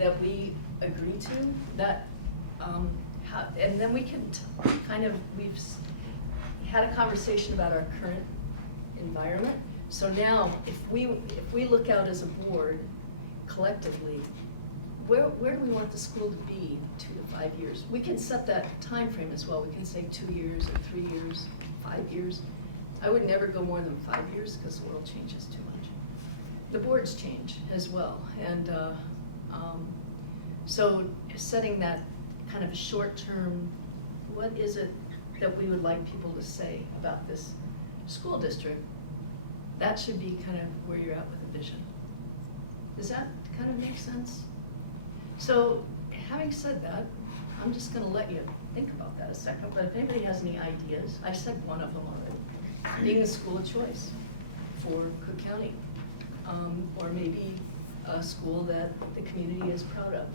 that we agree to, that, and then we can kind of, had a conversation about our current environment. So now, if we look out as a board collectively, where do we want the school to be in 2 to 5 years? We can set that time frame as well. We can say 2 years or 3 years, 5 years. I would never go more than 5 years because the world changes too much. The boards change as well, and so setting that kind of short-term, what is it that we would like people to say about this school district? That should be kind of where you're at with the vision. Does that kind of make sense? So, having said that, I'm just going to let you think about that a second, but if anybody has any ideas, I said one of them already, being the school of choice for Cook County, or maybe a school that the community is proud of.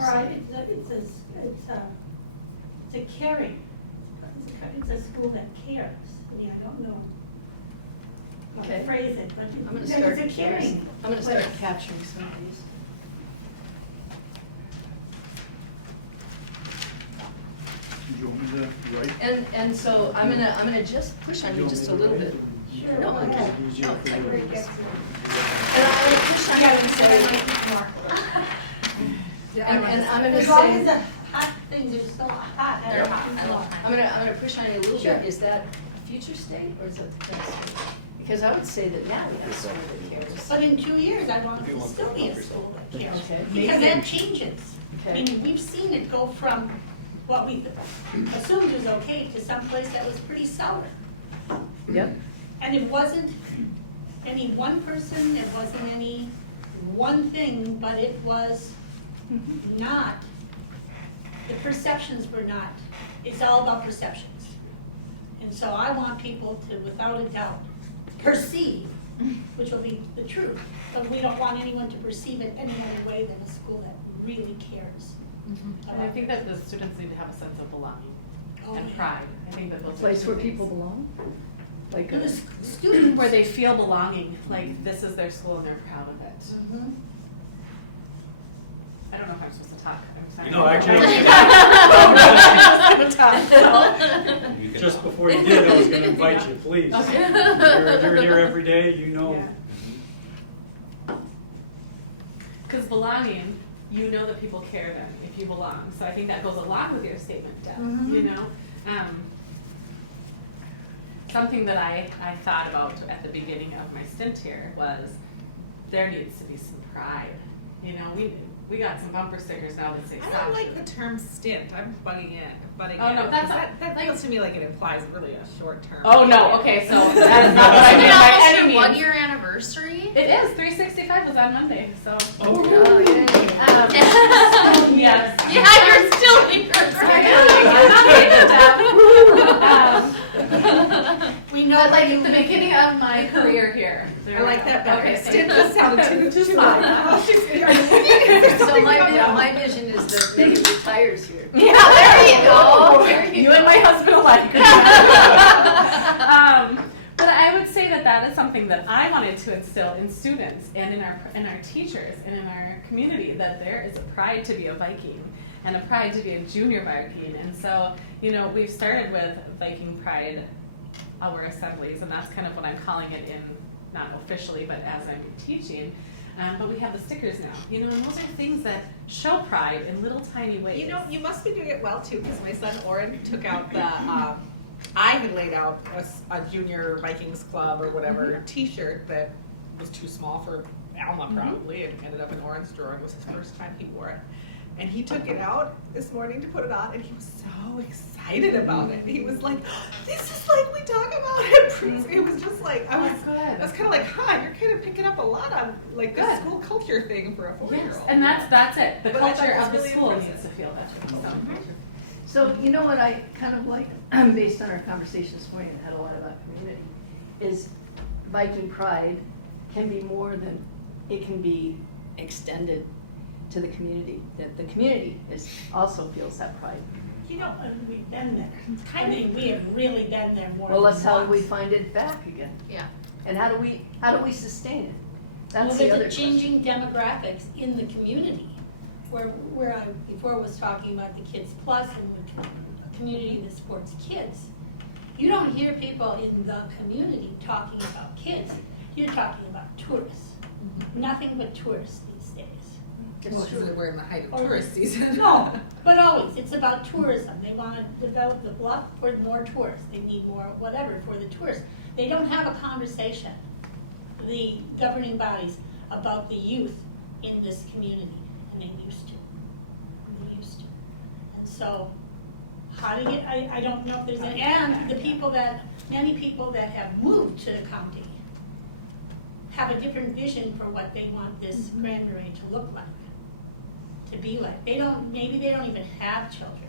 All right, it's a caring, it's a school that cares. I mean, I don't know how to phrase it, but it's a caring. I'm going to start capturing some of these. Do you want me to write? And so I'm gonna just push on you just a little bit. Sure. No, I Okay. can't. No, it's like Where it this. gets And I'm gonna push on you and say, and I'm gonna As long as say, the hot things are still hot, They're they're hot. hot. I'm gonna push on you a little Sure. bit. Is that a future state or is it the next state? Because I would say that now we have a school that cares. But in 2 years, I want it to still be a school that cares. Okay. Because that changes. I Okay. mean, we've seen it go from what we assumed was okay to someplace that was pretty sour. Yep. And it wasn't any one person, it wasn't any one thing, but it was not, the perceptions were not, it's all about perceptions. And so I want people to, without a doubt, perceive, which will be the truth, but we don't want anyone to perceive it any other way than a school that really cares. And I think that the students need to have a sense of belonging Oh, and yeah. pride. I think that A those are place two where things. people belong? Like And a, the students. Where they feel belonging, like this is their school and they're proud of it. Mhm. I don't know if I'm supposed to talk. I'm sorry. No, actually, I was gonna talk, so. just before you did, I was going to invite you, please. Okay. You're here every day, you know. Because belonging, you know that people care then if you belong. So I think that goes along with your statement, Deb, you know? Something that I thought about at the beginning of my stint here was there needs to be some pride. You know, we got some bumper stickers now that say I stop. don't like the term stint. I'm butting in. Oh, no, that's that feels to me like it implies really a short term. Oh no, okay, so that is not what I Isn't mean it by almost any your means. 1 year anniversary? It is, 365 was on Monday, so. Oh, Yes. Yeah, you're still here. We know But like you at the beginning of my career here. I like that better. Okay. Stint just sounded too like, oh, she's so my vision is that Megan retires here. Yeah, there you go. There You and my husband alike. But I would say that is something that I wanted to instill in students and in our teachers and in our community, that there is a pride to be a Viking and a pride to be a junior Viking. And so, you know, we've started with Viking Pride, our assemblies, and that's kind of what I'm calling it in, not officially, but as I'm teaching. But we have the stickers now, you know, and those are things that show pride in little tiny ways. You know, you must be doing it well too, because my son Oren took out the, I had laid out a junior Vikings club or whatever T-shirt that was too small for Alma probably, and ended up in Oren's drawer. It was his first time he wore it. And he took it out this morning to put it on, and he was so excited about it. He was like, "This is like we talk about it." It was just like I was kind of like, you're kind of picking up a lot on like the school culture thing for a 4-year-old. Yes, and that's it. The But I thought culture it was of the really school impressive. needs to feel that. So you know what I kind of like, based on our conversation this morning, that had a lot about community, is Viking pride can be more than, it can be extended to the community, that the community also feels that pride. You know, and we've been there. I mean, we have really been there more Well, than that's how we once. find it back again. Yeah. And how do we sustain it? That's the other There's a changing demographics in the community, where I before was talking about the Kids Plus and the community that supports kids. You don't hear people in the community talking about kids, you're talking about tourists. Nothing but tourists these days. It's true. We're in the height of Or- tourist season. No, but always, it's about tourism. They want to develop the bluff for more tourists. They need more whatever for the tourists. They don't have a conversation, the governing bodies, about the youth in this community, and they used to. They used to. And so, how to get, I don't know if there's, and the people that, many people that have moved to the county have a different vision for what they want this Grand Marais to look like, to be like. Maybe they don't even have children,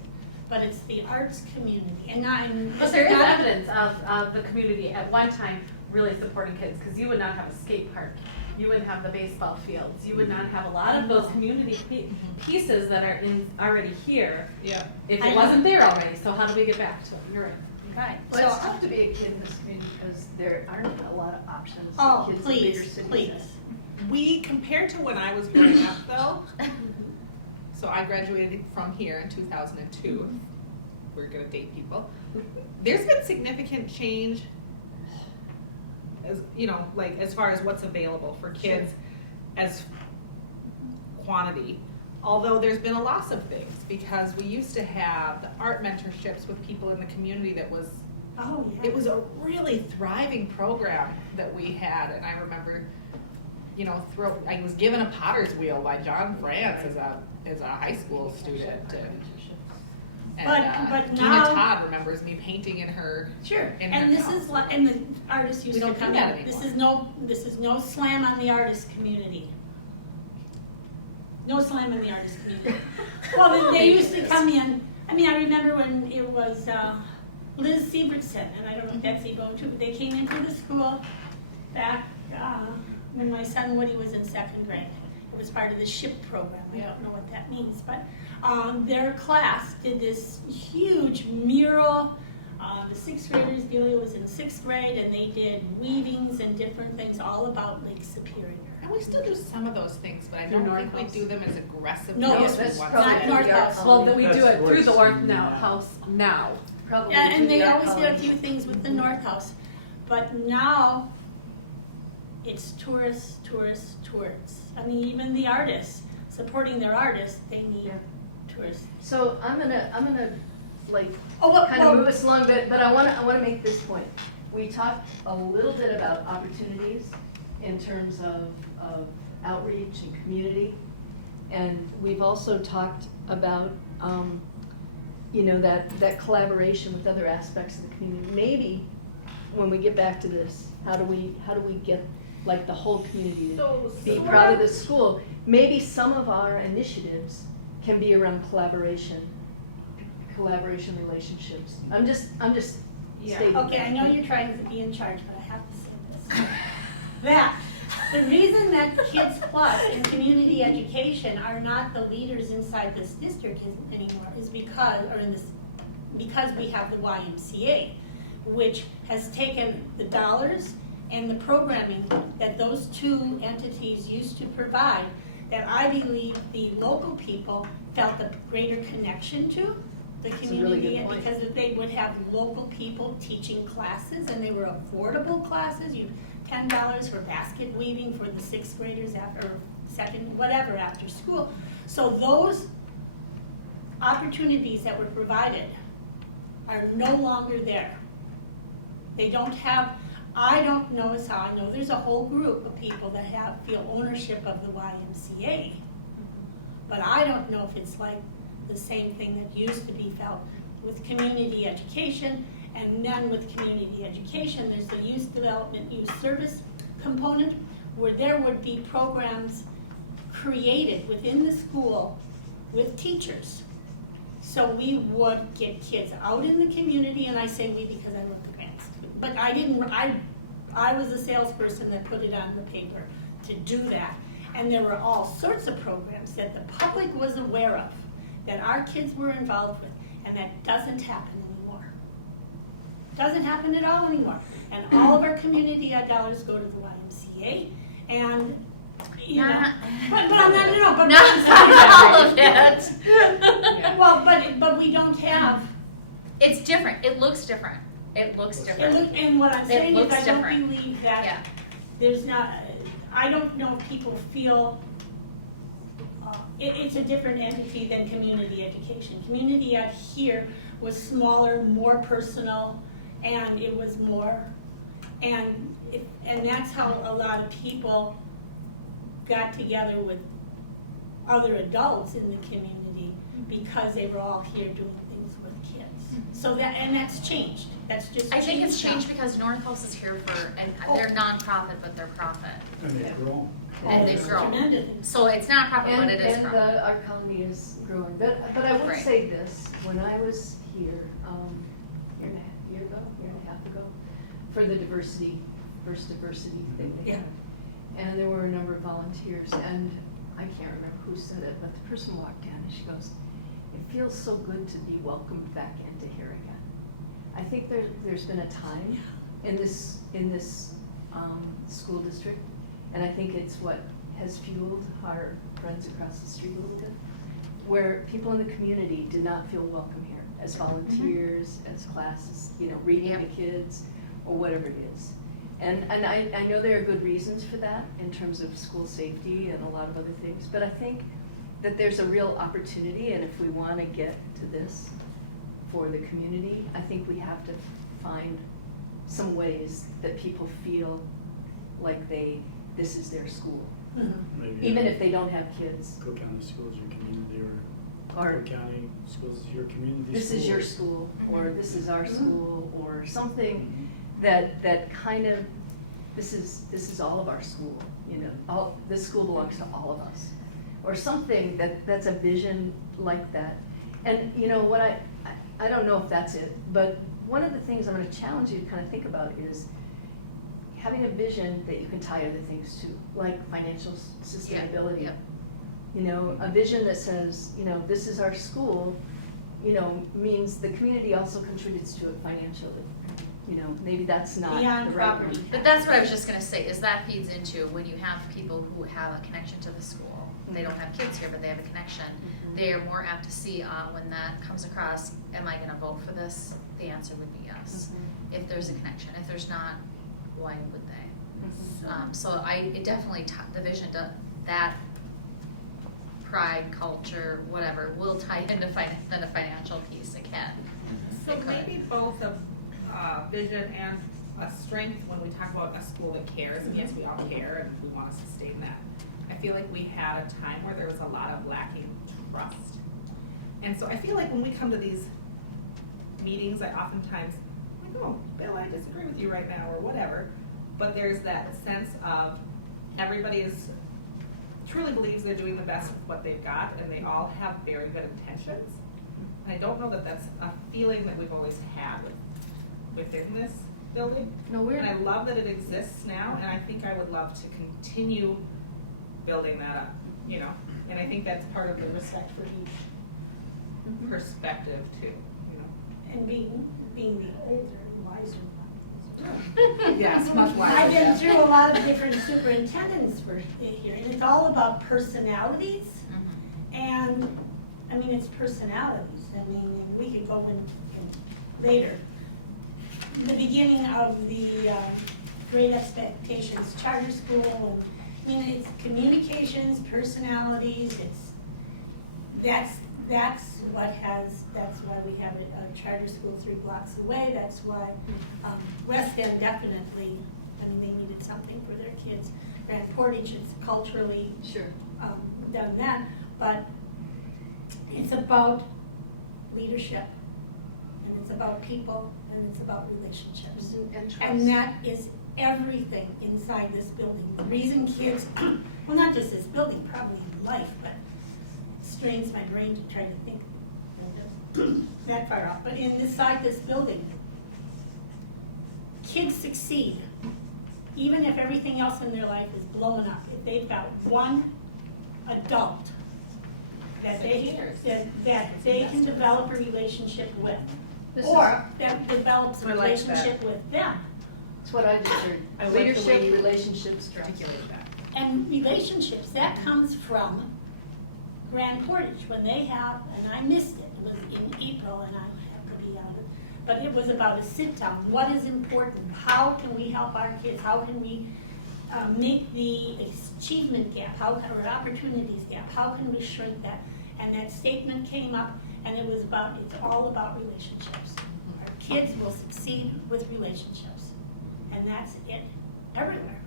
but it's the arts community, and I'm. But there is evidence of the community at one time really supporting kids, because you would not have a skate park, you wouldn't have the baseball fields, you would not have a lot of those community pieces that are already here Yeah. if I it know. wasn't there already. So how do we get back to it? You're right. Right. Well, it's So, tough to be a kid in this community because there aren't a lot of options oh, that kids in bigger please, cities please. have. We, compared to when I was growing up though, so I graduated from here in 2002. We're gonna date people. There's been significant change as, you know, like as far as what's available for kids as quantity. Although there's been a loss of things, because we used to have the art mentorships with people in the community that was, Oh, yeah. it was a really thriving program that we had, and I remember, you know, I was given a potter's wheel by John France as a high school student, and But Gina now- Todd remembers me painting in her. Sure, in and her this house. is like, and the artists used We to don't do come that in. anymore. This is no slam on the artist community. No slam on the artist community. Well, they used to come in, I mean, I remember when it was Liz Siebertson, and I don't know if that's Ebone too, but they came into the school back when my son Woody was in second grade. It was part of the SHIP program, I don't know what that means, but their class did this huge mural. The sixth graders, Delia was in sixth grade, and they did weavings and different things all about Lake Superior. And we still do some of those things, but I Through don't North think we House? do them as aggressively No, as that's we once probably not did. North House. Well, then we do That's it through the what's North now. House now. Probably Yeah, through and they the art always did a colony. few things with the North House, but now it's tourists, tourists, tourists. I mean, even the artists, supporting their artists, they need tourists. So I'm gonna like Oh, but, kind of move us along, but I wanna make this point. We talked a little bit about opportunities in terms of outreach and community. And we've also talked about, that collaboration with other aspects of the community. Maybe when we get back to this, how do we get like the whole community to be proud of the school? Maybe some of our initiatives can be around collaboration relationships. I'm just Yeah. stating. Okay, I know you're trying to be in charge, but I have to say this. That, the reason that Kids Plus and community education are not the leaders inside this district anymore is because we have the YMCA, which has taken the dollars and the programming that those two entities used to provide, that I believe the local people felt a greater connection to the That's a really community, good point. because they would have local people teaching classes, and they were affordable classes. You $10 for basket weaving for the sixth graders after after school. So those opportunities that were provided are no longer there. They don't have, I don't know as how, I know there's a whole group of people that feel ownership of the YMCA, but I don't know if it's like the same thing that used to be felt with community education. And then with community education, there's the youth development, youth service component, where there would be programs created within the school with teachers. So we would get kids out in the community, and I say we because I wrote the grants. But I was a salesperson that put it on the paper to do that. And there were all sorts of programs that the public was aware of, that our kids were involved with, and that doesn't happen anymore. Doesn't happen at all anymore. And all of our community dollars go to the YMCA, and you know. Not- But I'm not, no, but. Not all of it. Well, but we don't have, It's different. It looks different. It looks different. and what I'm It saying is looks I don't different. believe Yeah. that there's not, I don't know if people feel, it's a different entity than community education. Community ed here was smaller, more personal, and it was more, and that's how a lot of people got together with other adults in the community because they were all here doing things with kids. So that's changed. That's just I think it's now. changed because North Coast is here for, and they're nonprofit, but they're profit. And they've grown. And they've grown. Tremendous. So it's not profit, but it is And profit. our economy is growing, but I would Right. say this, when I was here, year and a half ago, for the first diversity thing they Yeah. had. And there were a number of volunteers, and I can't remember who said it, but the person walked in and she goes, "It feels so good to be welcomed back into here again." I think there's been a time in this school district, and I think it's what has fueled our friends across the street a little bit, where people in the community did not feel welcome here as volunteers, as classes, reading Yep. to kids, or whatever it is. And I know there are good reasons for that in terms of school safety and a lot of other things, but I think that there's a real opportunity, and if we want to get to this for the community, I think we have to find some ways that people feel like this is their school, Maybe even if they don't have kids. Cook County Schools, your community, or Or Cook County Schools is your community school. this is your school, or this is our school, or something that kind of, this is all of our school, this school belongs to all of us. Or something that's a vision like that. And what I don't know if that's it, but one of the things I'm gonna challenge you to kind of think about is having a vision that you can tie other things to, like financial sustainability. Yeah. A vision that says, this is our school, means the community also contributes to it financially. Maybe that's not Beyond the right property. one. But that's what I was just gonna say, is that feeds into when you have people who have a connection to the school. They don't have kids here, but they have a connection. They are more apt to see when that comes across, am I gonna vote for this? The answer would be yes. If there's a connection. If there's not, why would they? So it definitely, the vision, that pride, culture, whatever, will tie into the financial piece, it can. So It could. maybe both a vision and a strength when we talk about a school that cares, and yes, we all care and we want to sustain that. I feel like we had a time where there was a lot of lacking trust. And so I feel like when we come to these meetings, I oftentimes, I'm like, oh, Bill, I disagree with you right now, or whatever. But there's that sense of everybody truly believes they're doing the best with what they've got, and they all have very good intentions. And I don't know that that's a feeling that we've always had within this building. No, And I love that it exists now, and I think I would love to continue building that up, and I think that's part of the respect for each perspective too, And being the older and wiser one. Yes, much wiser. I've been through a lot of different superintendents for here, and it's all about personalities. And, it's personalities. And we could go in later. The beginning of the Great Expectations Charter School, and it's communications, personalities, that's why we have a charter school 3 blocks away. That's why West End definitely, they needed something for their kids. Grand Portage is culturally done that, but it's about leadership, and it's about people, and it's about relationships. And trust. And that is everything inside this building. The reason kids, well, not just this building, probably in life, but it strains my brain to try to think that far off. But inside this building, kids succeed, even if everything else in their life is blowing up. If they've got one adult that they can develop a relationship with, or that develops a I like that. relationship with them. That's what I just heard. I like the way Leadership, you relationships, trust. articulate that. And relationships, that comes from Grand Portage, when they have, and I missed it, it was in April, and I have to be out of it, but it was about a sit-down. What is important? How can we help our kids? How can we make the achievement gap, or opportunities gap? How can we shrink that? And that statement came up, and it was about, it's all about relationships. Our kids will succeed with relationships, and that's it everywhere.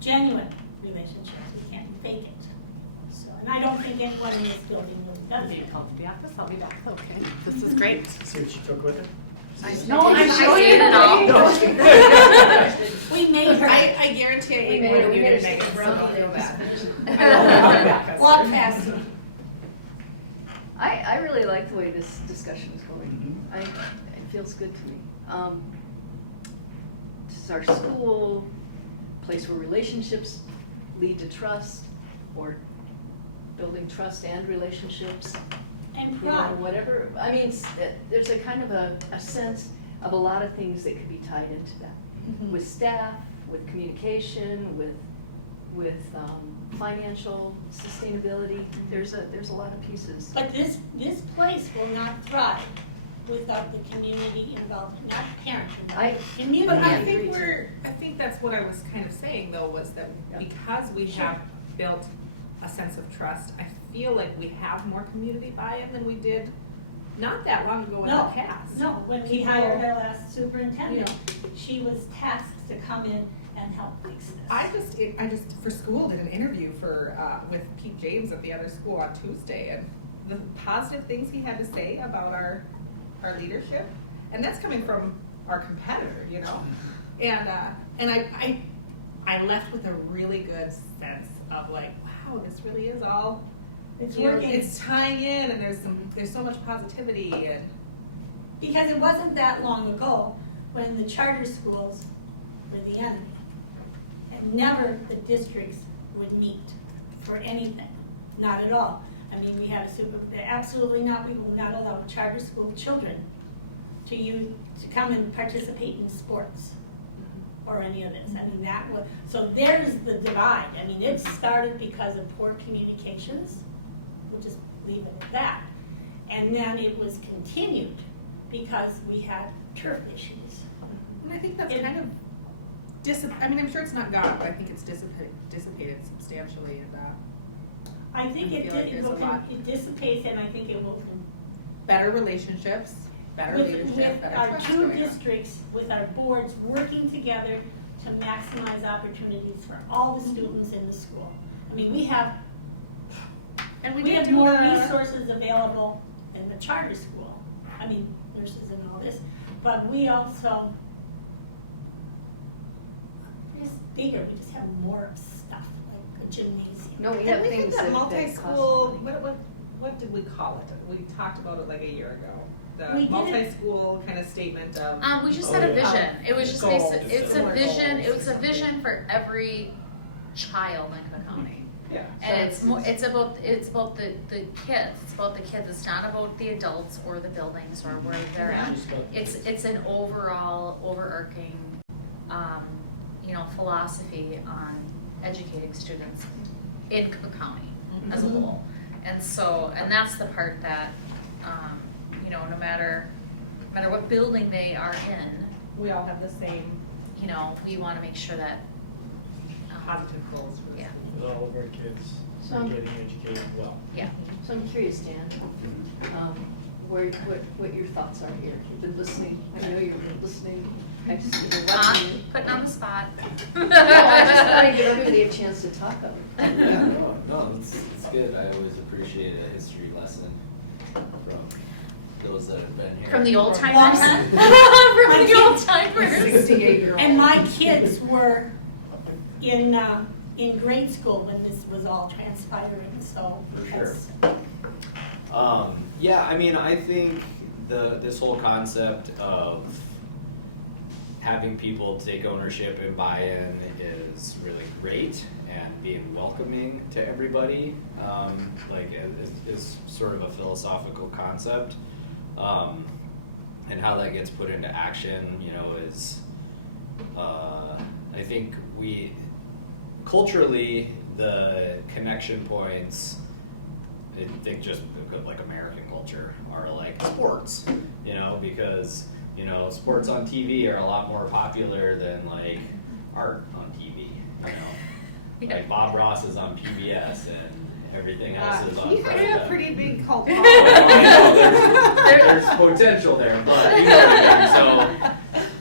Genuine relationships, we can't fake it. So, and I don't think anyone in this building really does Need it. help to be office, I'll be back. Okay, this is great. See what she took with her? No, I'm I showing see it all. We made her I guarantee I ate more than you did, Megan, so don't feel bad. walk fast. I really like the way this discussion is going. Mhm. It feels good to me. This is our school, place where relationships lead to trust, or building trust and relationships. And You know, pride. whatever, I mean, there's a kind of a sense of a lot of things that could be tied into that. With staff, with communication, with financial sustainability, there's a lot of pieces. But this place will not thrive without the community involvement, not parents involvement. Community. But I agree think too. I think that's what I was kind of saying though, was that Yeah. because we Sure. have built a sense of trust, I feel like we have more community buy-in than we did not that long ago in the past. No, when we People- hired our last superintendent, she was tasked to come in and help fix this. I just for school did an interview for with Pete James at the other school on Tuesday, and the positive things he had to say about our leadership, and that's coming from our competitor, you know, and I left with a really good sense of like, wow, this really is all. It's You know, working. it's tying in, and there's so much positivity, and Because it wasn't that long ago when the charter schools were the enemy. And never the districts would meet for anything, not at all. I mean, we had absolutely not, we will not allow charter school children to come and participate in sports or any of this. I mean, that was, so there's the divide. I mean, it started because of poor communications, we'll just leave it at that. And then it was continued because we had turf issues. I think that's It- kind of I mean, I'm sure it's not gone, but I think it's dissipated substantially, and I think I it feel like there's a lot. it dissipates, and I think it will better relationships, better leadership, with better our trust two going on. districts, with our boards working together to maximize opportunities for all the students in the school. I mean, we have And we did have do more the- resources available in the charter school. I mean, nurses and all this, but we also, we're just bigger, we just have more stuff, like a gymnasium. No, we And have we things had that that multi-school, what did we call it? We talked about it like a year ago. The We did it- multi-school kind of statement of. We just Oh, had a yeah. vision. It was just Goals. it's a Similar vision. goals. It was a vision for every child in Cook County. Yeah. And it's about the kids. It's about the kids. It's not about the adults or the buildings or where they're at. It's an overall overarching philosophy on educating students in Cook County as a whole. And that's the part that no matter what building they are in, We all have the same we want to make sure that positive goals for the Yeah. school. With all of our kids So- are getting educated well. yeah. So I'm curious, Dan, what your thoughts are here. You've been listening, I know you've been listening, you're watching you. Putting on the spot. No, I just want to give everybody a chance to talk of it. Yeah, no, it's good. I always appreciate a history lesson from those that have been here. From the old Long timers. time. From the old timers. 68-year-old. And my kids were in grade school when this was all transpiring, so For sure. that's. Yeah, I mean, I think this whole concept of having people take ownership and buy-in is really great, and being welcoming to everybody, is sort of a philosophical concept, and how that gets put into action, is I think culturally, the connection points, I think just like American culture, are like sports, because, sports on TV are a lot more popular than like art on TV, Yeah. Like Bob Ross is on PBS and everything else is on He's got a President. pretty big cult I following. know, there's potential there, but you know what I mean.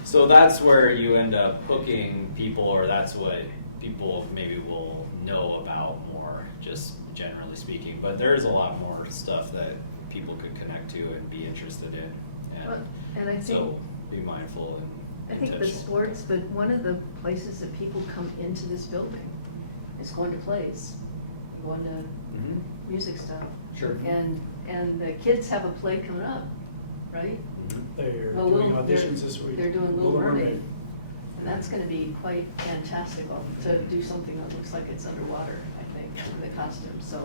So that's where you end up hooking people, or that's what people maybe will know about more, just generally speaking. But there is a lot more stuff that people could connect to and be interested in, And I think, so be mindful and I think the intentional. sports, but one of the places that people come into this building is going to plays, going to Mhm. music stuff. Sure. And the kids have a play coming up, right? Mhm. They're Well, doing Little- auditions this week. They're doing Little Mermaid. And that's gonna be quite fantastic to do something that looks like it's underwater, I think, with the costume, so.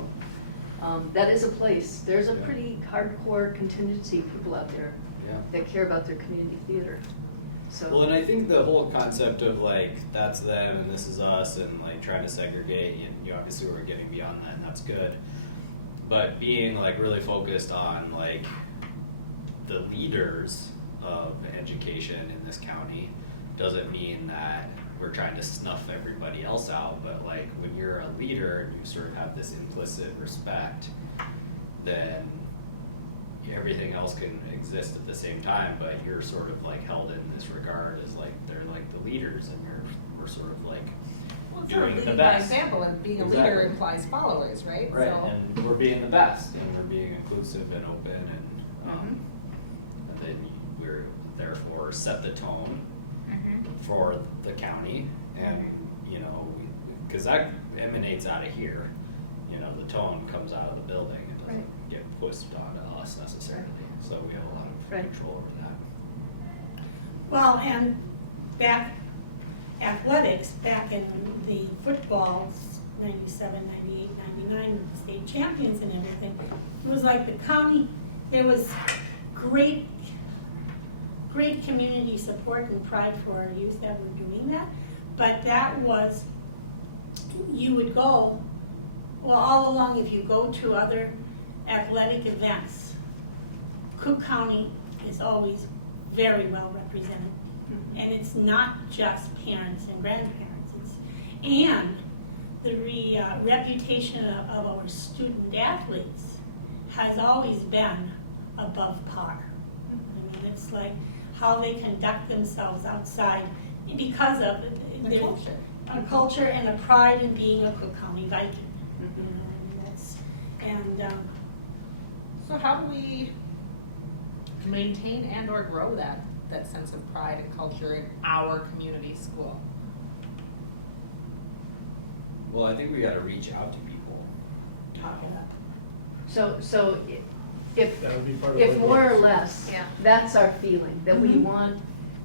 That is a place, there's a Yeah. pretty hardcore contingency of people out there Yeah. that care about their community theater, so. Well, and I think the whole concept of like that's them and this is us, and like trying to segregate, you obviously we're getting beyond that, and that's good. But being like really focused on like the leaders of education in this county doesn't mean that we're trying to snuff everybody else out. But like when you're a leader and you sort of have this implicit respect, then everything else can exist at the same time, but you're sort of like held in this regard as like they're like the leaders, and we're sort of like Well, sort of doing the leading by best. example, and being a Exactly. leader implies followers, right? Right, So, and we're being the best, and we're being inclusive and open, Mm-hmm. and then we're therefore set the tone Mhm. for the county, and because that emanates out of here, the tone comes out of the building, it doesn't Right. get pushed onto us necessarily, so we have a lot of Right. control over that. Well, and athletics, back in the football, 97, 98, 99, with the state champions and everything, it was like the county, there was great community support and pride for our youth that were doing that. But that was, you would go, well, all along, if you go to other athletic events, Cook County is always very well represented. And it's not just parents and grandparents. And the reputation of our student athletes has always been above par. I mean, it's like how they conduct themselves outside because of the culture. a culture and a pride in being a Cook County Viking. Mhm. So how do we maintain and or grow that sense of pride and culture in our community school? Well, I think we gotta reach out to people. Talk it up. So if, That would be part of if our more or goals. less, Yeah. that's our feeling, that we Mhm. want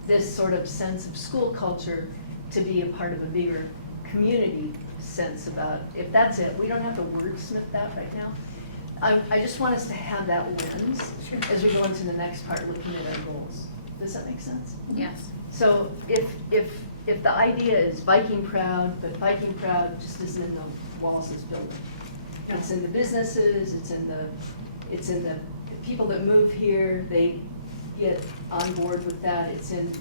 this sort of sense of school culture to be a part of a bigger community sense about, if that's it, we don't have to wordsmith that right now. I just want us to have that lens as we go into the next part, looking at our goals. Does that make sense? Yes. So if the idea is Viking proud, but Viking proud just isn't in the walls of this building. It's in the businesses, it's in the people that move here, they get on board with that. It's in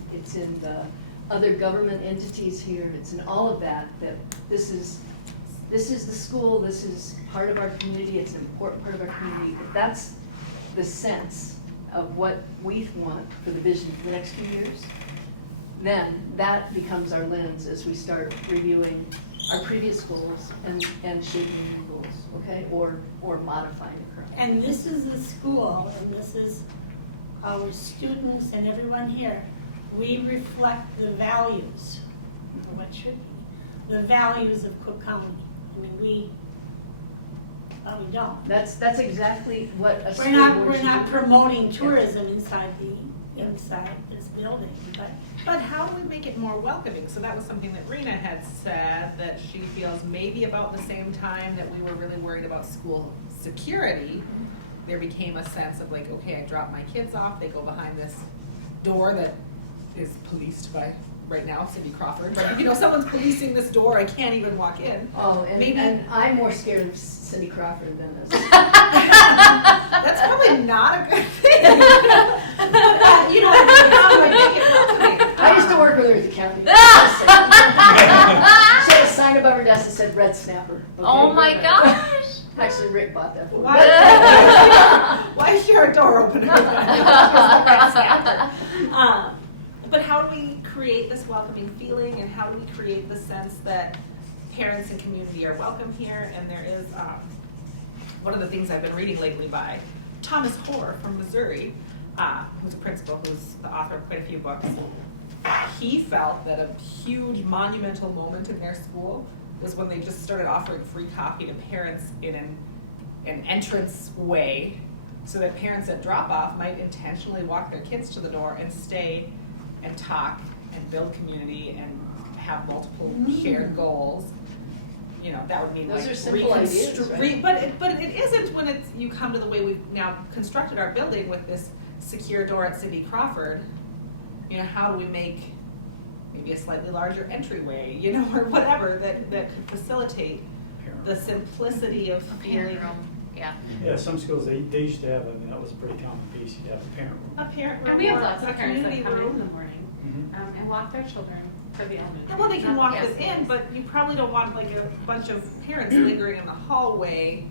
the other government entities here, it's in all of that this is the school, this is part of our community, it's an important part of our community. If that's the sense of what we want for the vision for the next few years, then that becomes our lens as we start reviewing our previous goals and shaping new goals, okay? Or modifying the current. And this is the school, and this is our students and everyone here. We reflect the values, or what should be, the values of Cook County. I mean, we don't. That's exactly what a school board We're should not do. promoting tourism inside this building, But how do we make it more welcoming? So that was something that Rena had said, that she feels maybe about the same time that we were really worried about school security, there became a sense of like, okay, I drop my kids off, they go behind this door that is policed by right now, Cindy Crawford, but you know, someone's policing this door, I can't even walk in. Oh, Maybe- and I'm more scared of Cindy Crawford than this. That's probably not a good thing. But, you know, I make it welcoming. I used to work with her at the county. She had a sign above her desk that said red snapper. Oh my gosh. Actually, Rick bought that for me. Why is your door open? But how do we create this welcoming feeling, and how do we create the sense that parents and community are welcome here? And there is one of the things I've been reading lately by Thomas Hoare from Missouri, who's a principal, who's the author of quite a few books. He felt that a huge monumental moment in their school was when they just started offering free coffee to parents in an entrance way, so that parents at drop-off might intentionally walk their kids to the door and stay and talk and build community and have multiple shared goals. You know, that would mean Those like are simple ideas, right? but it isn't when it's you come to the way we've now constructed our building with this secure door at Cindy Crawford. You know, how do we make maybe a slightly larger entryway, you know, or whatever that could facilitate the simplicity of Parent feeling. room, yeah. Yeah, some schools, they used to have, I mean, that was a pretty common piece, you'd have a parent room. A parent room, And we have or lots a of parents that community come in room. the morning and walk their children for the elementary. Well, they can walk Yes. within, but you probably don't want like a bunch of parents lingering in the hallway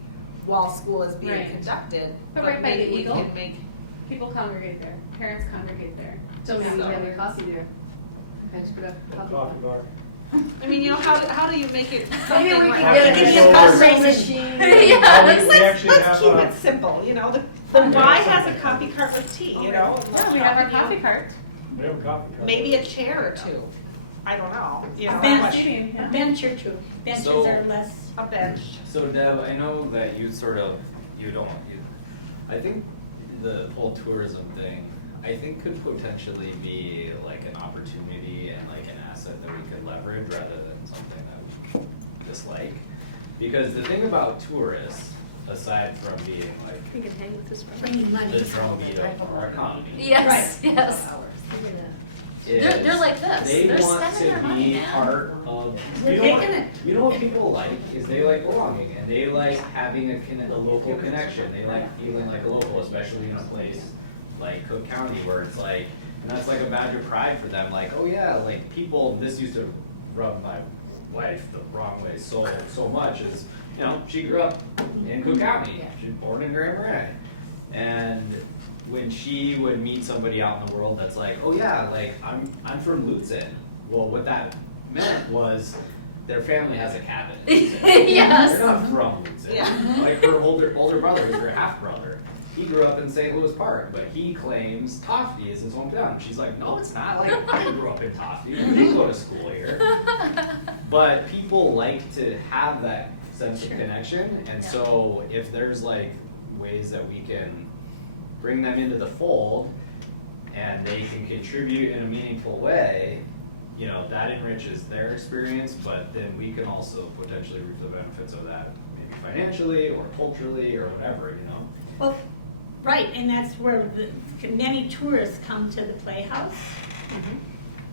while school is being Right. conducted. But right by the maybe we Eagle? can make. People congregate there, parents congregate there. So maybe we have a coffee there. Okay, just put up A coffee. coffee bar. I mean, you know, how do you make it Maybe something we like can Have get to a go espresso over- machine. Yeah. We actually Let's have keep a- it simple, you know, the Y has a coffee cart with tea, you know. Yeah, we have our coffee cart. We have a coffee cart. Maybe a chair or two, I don't know, you A know, bench. much- Seating, yeah. A bench or two. Benches So- are less. a bench. So Deb, I know that you I think the whole tourism thing, I think could potentially be like an opportunity and like an asset that we could leverage rather than something that we dislike. Because the thing about tourists, aside from being like You can hang with this one. Bringing money. the drumbeat of our economy, Yes, Right. yes. Look at that. They're like this. They They're want spending their to money, be man. part of. They're You know what- taking it. You know what people like is they like belonging and they like having a local connection. They like feeling like a local, especially in a place like Cook County where it's like, and that's like a badge of pride for them. Like, oh yeah, like people. This used to rub my wife the wrong way so much. Is you know she grew up in Cook County. She was born in Grand Marais, and when she would meet somebody out in the world that's like, oh yeah, like I'm from Lutzen. Well, what that meant was their family has a cabin. in Lutzen. Yes. They're not from Lutzen. Yeah. Like her older brother is her half brother. He grew up in St. Louis Park, but he claims Toffee is his hometown. She's like, no, it's not. Like I grew up in Toffee. We didn't go to school here. But people like to have that sense of connection, and so if there's like ways that we can bring them into the fold and they can contribute in a meaningful way, you know, that enriches their experience, but then we can also potentially reap the benefits of that, maybe financially or culturally or whatever, you know? Well, right, and that's where many tourists come to the Playhouse.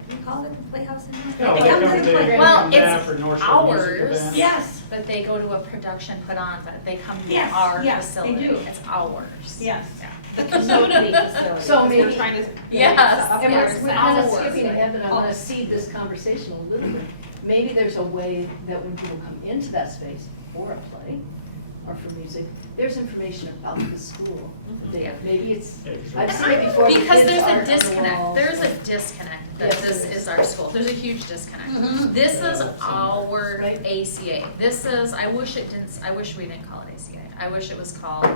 You call it the Playhouse in Yeah, North? they come to the to- Playhouse. Well, come down it's for North Shore music ours. event. Yes, But they go to a production put on, but they come to Yes, our yes, they facility. do. It's ours. yes. Yeah. The community facility. So We're maybe- trying to. Yes. And Yes. we're kind of Ours. skipping ahead, but I want to seed this conversation a little bit. Maybe there's a way that when people come into that space for a play or for music, there's information about the school there. Maybe it's, Yeah, 'cause I've we're- seen it before. with Because kids' there's art a on the disconnect. wall. There's a disconnect that Yes, this there is our school. There's a huge disconnect. Mhm. This Yeah, is that's our Right. ACA. This is, I wish we didn't call it ACA. I wish it was called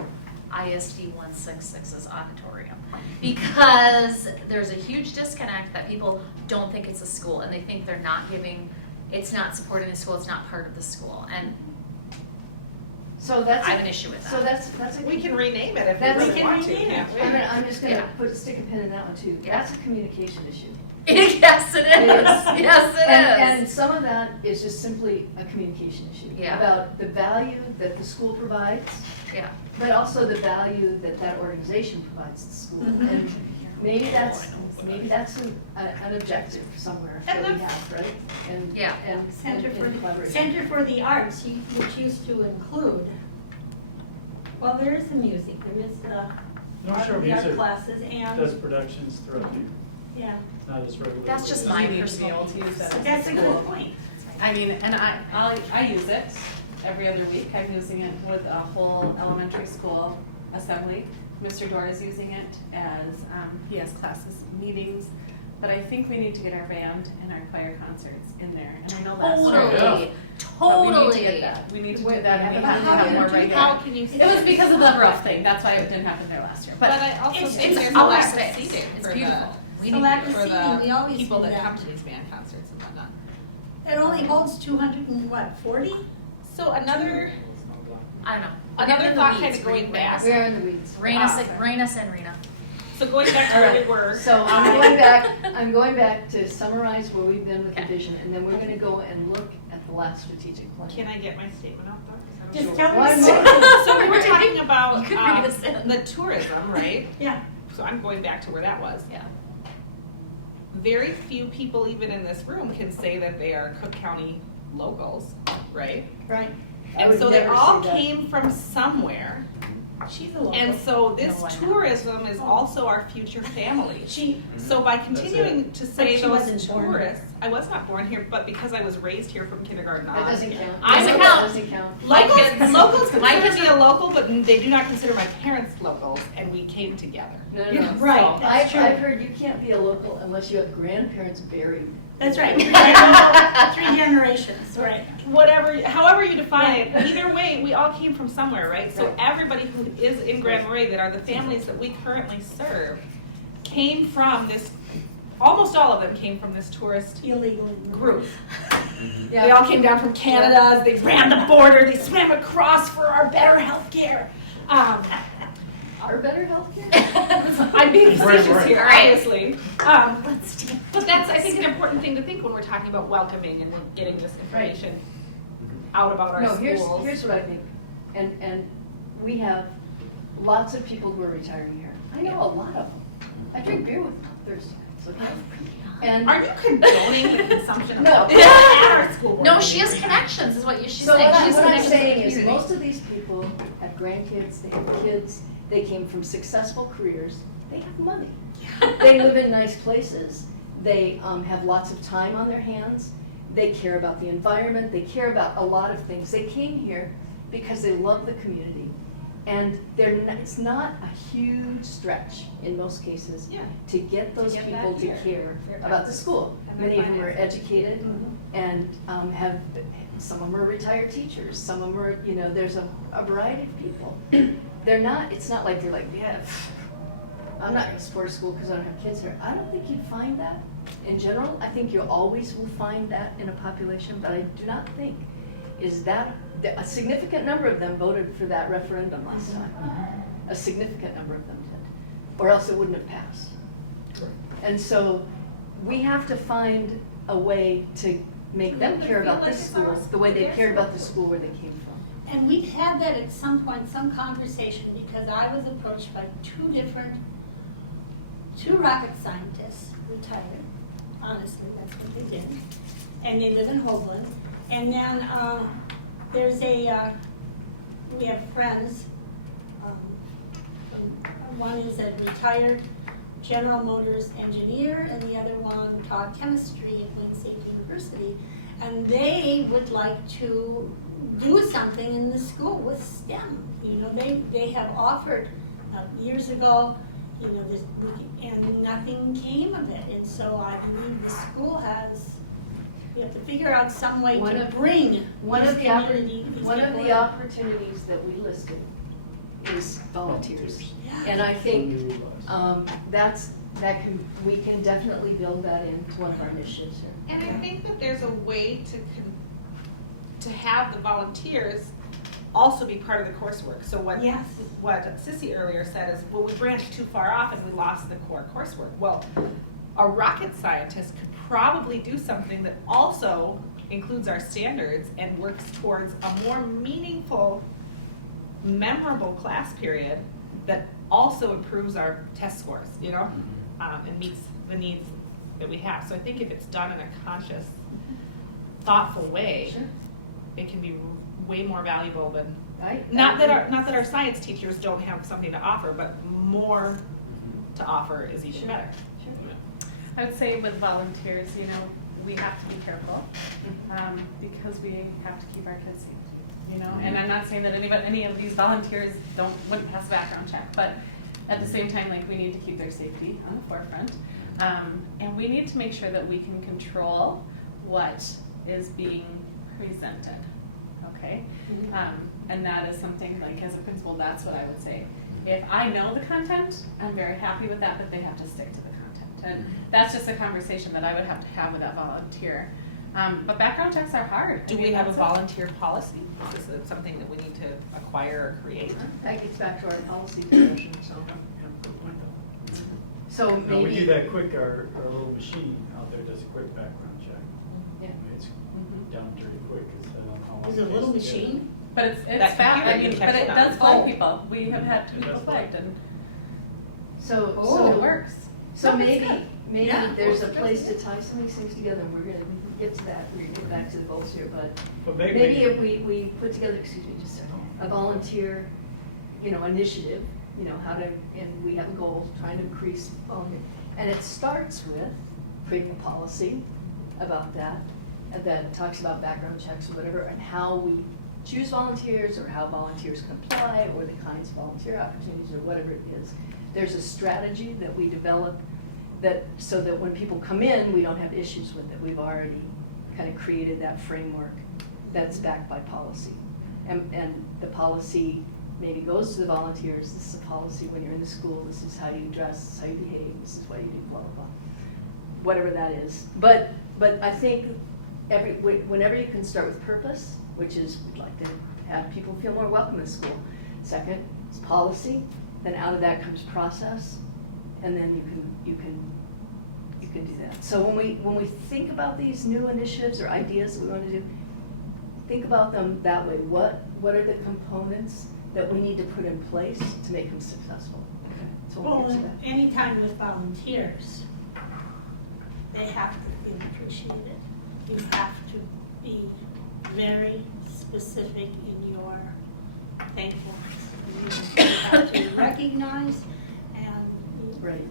ISD 166's auditorium. Because there's a huge disconnect that people don't think it's a school and they think they're not it's not supporting the school, it's not part of the school. And So that's. I have an issue with So that. that's a. We can rename it if we That's- really We can want to, rename it. can't we? I'm just gonna Yeah. stick a pin in that one too. Yeah. That's a communication issue. Yes, it It is. is. Yes, it And is. some of that is just simply a communication issue. Yeah. About the value that the school provides, Yeah. but also the value that that organization provides the school. Mhm. And maybe that's an objective somewhere that we have, right? And Yeah. and Center for collaboration. Center for the Arts, which used to include, well, there is the music, there is the North Shore art Music classes and, does productions throughout the year, yeah, not as regular. That's just You my need to personal be able to use that. that's a good point. I mean, and I use it every other week. I'm using it with a whole elementary school assembly. Mr. Dorr is using it as, he has classes, meetings, but I think we need to get our band and our choir concerts in there. And I know last year. Totally, But we need to totally. get that. We need to Where do that that. We happens. have to have more How regular. can you? It was because of the roof thing. That's why it didn't happen there last year. But I also It's- think It's there's a our lack of space. seating It's for beautiful. the, We So need lack to of for seating, we the always people do that that. come to these band concerts and whatnot. It only holds 240? So another I don't know. We're getting in the thought weeds. kind of going Rein back. us We're in the weeds. in. Rein us in, Rena. So going back to All where right, we were. so I'm going back to summarize where we've been with the vision, and then we're gonna go and look at the last strategic plan. Can I get my statement out though? 'Cause I don't Just know. tell One us. more. So we were talking about You could read us in. the tourism, right? Yeah, So I'm going back to where that was. Yeah. Very few people even in this room can say that they are Cook County locals, right? right. I And would so they never all say that. came from somewhere. She's a local. And so this No, why not? tourism is also our future family. She, So by That's continuing to say she those wasn't born here. tourists, I was not born here, but because I was raised here from kindergarten on. That doesn't count. I Doesn't was- count. Doesn't count. My Locals, kids- locals my consider kids me a local, but they do not consider my parents locals, and we came together. No, no, You no. know, Right. so- That's I've, true. I've heard you can't be a local unless you have grandparents buried. that's right. 3 generations, right. Whatever, however you define it, either way, we all came from somewhere, right? So everybody who is in Grand Marais, that are the families that we currently serve, came from this, almost all of them came from this tourist Illegal. group. Yeah. They all came down from Canada, they ran the border, they swam across for our better health care. Our better healthcare? I'm being Right, facetious right. here, Right. obviously. But that's, I think, an important thing to think when we're talking about welcoming and we're getting this information out about our No, schools. here's what I think, and we have lots of people who are retiring here. I know a lot of them. I drink beer with them on Thursday nights, okay? And Are you condoning the consumption of No. alcohol at our school board No, meeting? she has connections, is what she's so saying. what She's I'm connections to the saying is, community. most of these people have grandkids, they have kids, they came from successful careers, they have money. They live in nice places, they have lots of time on their hands, they care about the environment, they care about a lot of things. They came here because they love the community. And it's not a huge stretch, in most cases, Yeah. to get those get people back to here. care Their about the finances school. and their Many of them are finances. educated and have, some of them are retired teachers, some of them are, there's a variety of people. They're not, it's not like they're like, yeah, I'm not gonna support a school because I don't have kids here. I don't think you'd find that in general. I think you always will find that in a population, but I do not think a significant number of them voted for that referendum last time. A significant number of them did, or else it wouldn't have passed. And so we have to find a way to make them care about this school the way they cared about the school where they came from. And we've had that at some point, some conversation, because I was approached by two rocket scientists, retired, honestly, that's what they did. And they live in Hoagland. And then we have friends. One is a retired General Motors engineer, and the other one taught chemistry at Wayne State University. And they would like to do something in the school with STEM. They have offered years ago, and nothing came of it. And so I believe the school we have to figure out some way One to of- bring One these of community, these One of people the in. opportunities that we listed is volunteers. Yeah. And I think we can definitely build that into one of our initiatives here. And I think that there's a way to have the volunteers also be part of the coursework. So what Yes. Sissy earlier said is, well, we branched too far off and we lost the core coursework. Well, a rocket scientist could probably do something that also includes our standards and works towards a more meaningful, memorable class period that also improves our test scores, and meets the needs that we have. So I think if it's done in a conscious, thoughtful way, Sure. it can be way more valuable than, I not that agree. our science teachers don't have something to offer, but more to offer is even Sure. better. Sure. I would say with volunteers, you know, we have to be careful, because we have to keep our kids safe, you know? And I'm not saying that any of these volunteers wouldn't pass a background check, but at the same time, like, we need to keep their safety on the forefront. And we need to make sure that we can control what is being presented, okay? And that is something, like, as a principal, that's what I would say. If I know the content, I'm very happy with that, but they have to stick to the content. And that's just a conversation that I would have to have with that volunteer. But background checks are hard. Do I mean, we have a that's volunteer policy? Is this something that we need to acquire or create? That gets back to our policy discussion, so. So No, we maybe. do that quick, our little machine out there does a quick background check. Yeah. I mean, it's Mhm. done pretty quick, because I don't know how long Is it a takes little to get it. machine? But it's That fast, computer I mean, can but catch it it does on. flag Oh. people. We have had It people does flagged flag. and So, Oh, it so, works. so No, it's maybe, good. maybe Yeah. there's a place to tie some of these things together, and we can get to that, we're gonna get back to the goals here, but But maybe if we put together, excuse me, just a second, a volunteer, initiative, how to, and we have a goal, trying to increase volunteer. And it starts with creating a policy about that, and that talks about background checks or whatever, and how we choose volunteers, or how volunteers can apply, or the kinds of volunteer opportunities, or whatever it is. There's a strategy that we develop so that when people come in, we don't have issues with it. We've already kind of created that framework that's backed by policy. And the policy maybe goes to the volunteers, this is a policy when you're in the school, this is how you dress, this is how you behave, this is what you do, blah, blah, blah. Whatever that is. But I think whenever you can start with purpose, which is we'd like to have people feel more welcome in school. Second is policy, then out of that comes process, and then you can do that. So when we think about these new initiatives or ideas that we want to do, think about them that way. What are the components that we need to put in place to make them successful? So we'll Well, get to that. anytime with volunteers, they have to feel appreciated. You have to be very specific in your thankfulness. You have to recognize and. Right.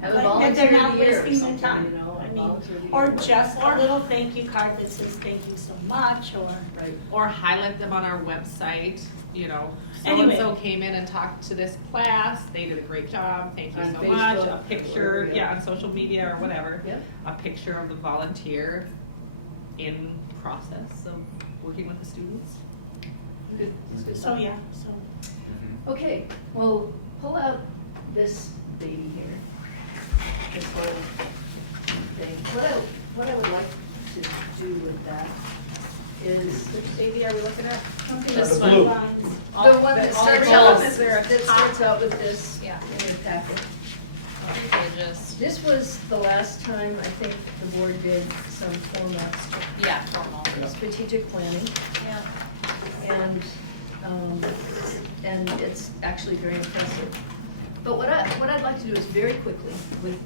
Have a Like, volunteer that they're not of the year or wasting their something, time. a I mean, volunteer of the or year. just a little thank you card that says thank you so much, or. Right. Or highlight them on our website, so-and-so Anyway. came in and talked to this class, they did a great job, thank you On so much. Facebook A or picture, whatever, yeah. on social media or whatever. Yep. A picture of the volunteer in process of working with the students. Good. That's good So, stuff. yeah, so. Okay, well, pull out this baby here, this whole thing. What I would like to do with that is, Which baby are we looking at? Something This along blue. lines. the one that all starts the out, goals. Is there a that starts out with this Yeah. in your packet. Pages. This was the last time, I think, the board did some formats, Yeah, formal. strategic planning, Yeah. and it's actually very impressive. But what I'd like to do is very quickly, with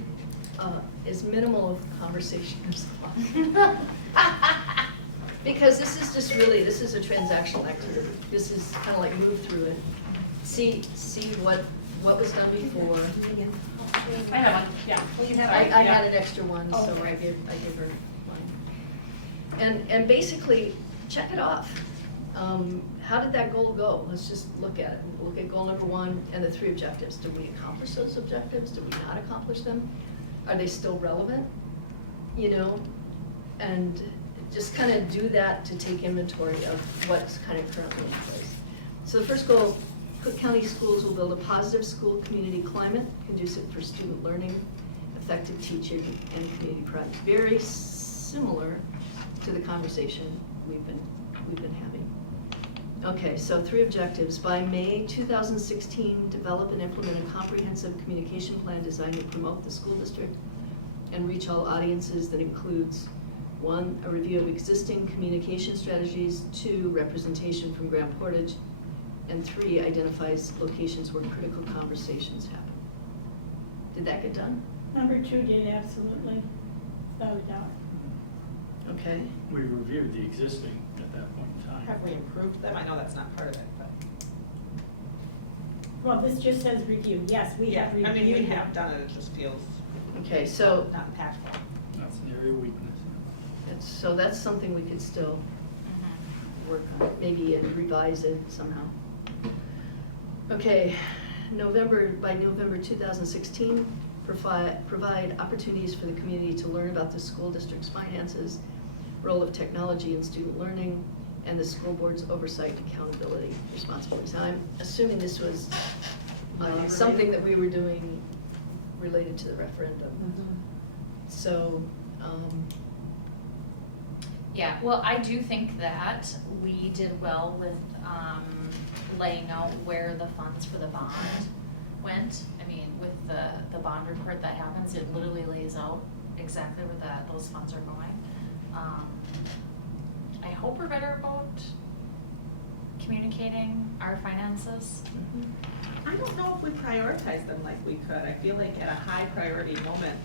as minimal of conversation as possible. Because this is just really, this is a transactional activity. This is kind of like move through it, see what was done before. I have one, yeah. Well, you have. I had an extra one, so Okay. I give her one. And basically, check it off. How did that goal go? Let's just look at it. Look at goal number 1 and the 3 objectives. Did we accomplish those objectives? Did we not accomplish them? Are they still relevant? And just kind of do that to take inventory of what's kind of currently in place. So the first goal, Cook County Schools will build a positive school community climate conducive for student learning, effective teaching, and community pride. Very similar to the conversation we've been having. Okay, so 3 objectives. By May 2016, develop and implement a comprehensive communication plan designed to promote the school district and reach all audiences that includes 1, a review of existing communication strategies, 2, representation from Grand Portage, and 3, identifies locations where critical conversations happen. Did that get done? Number 2 did absolutely, without a doubt. Okay. We reviewed the existing at that point in time. Have we improved them? I know that's not part of it, but. Well, this just says review. Yes, we have reviewed. I mean, we have done it, it just feels Okay, so not impactful. That's an area of weakness. that's something we could still Mhm. work on, maybe and revise it somehow. Okay, by November 2016, provide opportunities for the community to learn about the school district's finances, role of technology in student learning, and the school board's oversight, accountability, responsibilities. Now, I'm assuming this was something that we were doing related to the referendum. So, Yeah, well, I do think that we did well with laying out where the funds for the bond went. I mean, with the bond report that happens, it literally lays out exactly where those funds are going. I hope we're better about communicating our finances. I don't know if we prioritize them like we could. I feel like at a high priority moment,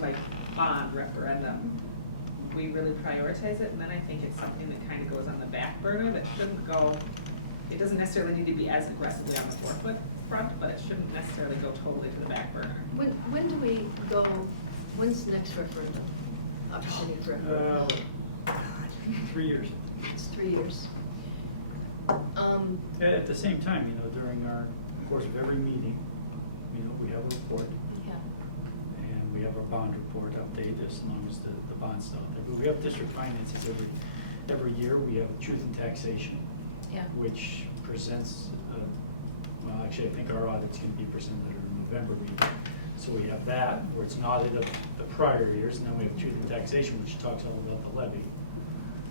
like bond referendum, we really prioritize it, and then I think it's something that kind of goes on the back burner that shouldn't go, it doesn't necessarily need to be as aggressively on the forefront, but it shouldn't necessarily go totally to the back burner. when do we go, when's the next referendum? Opportunity for referendum? 3 years. It's 3 years. At the same time, you know, during our course of every meeting, you know, we have a report, Yeah. and we have our bond report update as long as the bond's still out there. But we have district finances every year. We have truth in taxation, Yeah. which presents, well, actually, I think our audit's going to be presented at our November meeting. So we have that, where it's an audit of the prior years, and then we have truth in taxation, which talks all about the levy.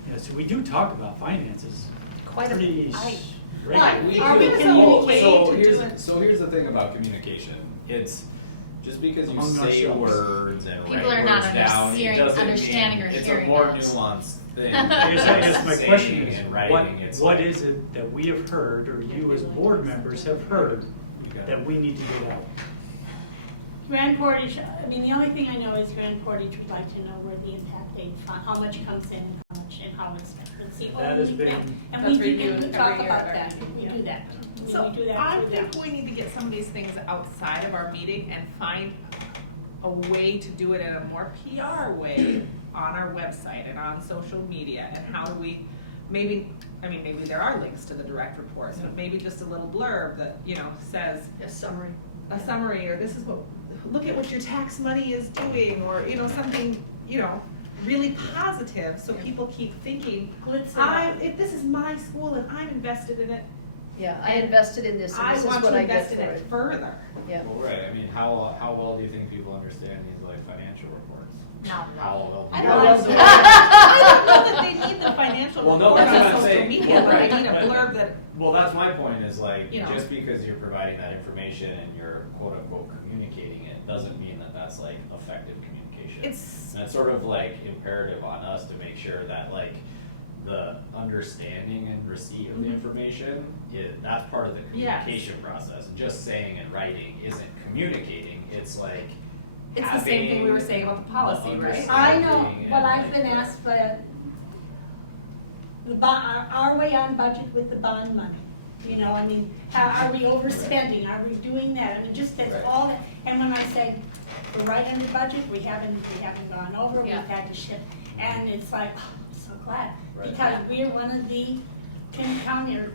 Yeah, so we do talk about finances Quite a pretty bit. regularly. Are we communicating to do it? So here's the thing about communication. It's just because you Among say ourselves. words and People write are not words down, it doesn't understanding mean or it's hearing a more us. nuanced thing. I guess my question Saying is, and what writing, it's like- is it that we have heard, or you as board members have heard, You got that it. we need to get out? Grand Portage, I mean, the only thing I know is Grand Portage would like to know where the impact aid fund, how much comes in, and how it's spent. That's the That has only been- thing. And That's we do, reviewed we every talk year about at our that, meeting, we yeah. do that. So We do that I with them. think we need to get some of these things outside of our meeting and find a way to do it in a more PR way on our website and on social media. And how do we, maybe there are links to the direct reports, but maybe just a little blurb that, you know, says A summary. a summary, or this is what, look at what your tax money is doing, or, you know, something, you know, really positive, so people keep thinking, Glitz it up. this is my school and I'm invested in it. Yeah, I invested in this, and I this is want what to I get invest for in it it. further. Yeah. Well, right. I mean, how well do you think people understand these like financial reports? No. How well? I do don't you know, understand- I don't know that they need the financial Well, no, reports that's on what I'm social saying. media, but Right. I need a blurb that, Well, that's my point, is like, You know. just because you're providing that information and you're quote unquote communicating it, doesn't mean that that's like effective communication. it's, And it's sort of like imperative on us to make sure that like the understanding and receipt of the information, that's part of the Yes. communication process. Just saying and writing isn't communicating, it's like it's the same thing we were saying about the policy, right? I know, understanding but and, I've like, been asked by the bond, our way on budget with the bond money. You know, I mean, how, are we overspending? Are we doing that? I mean, just that's Right. all that, and when I say we're right under budget, we haven't gone over, we've Yeah. had to shift. And it's like, oh, I'm so glad, Right. because we're one of the county or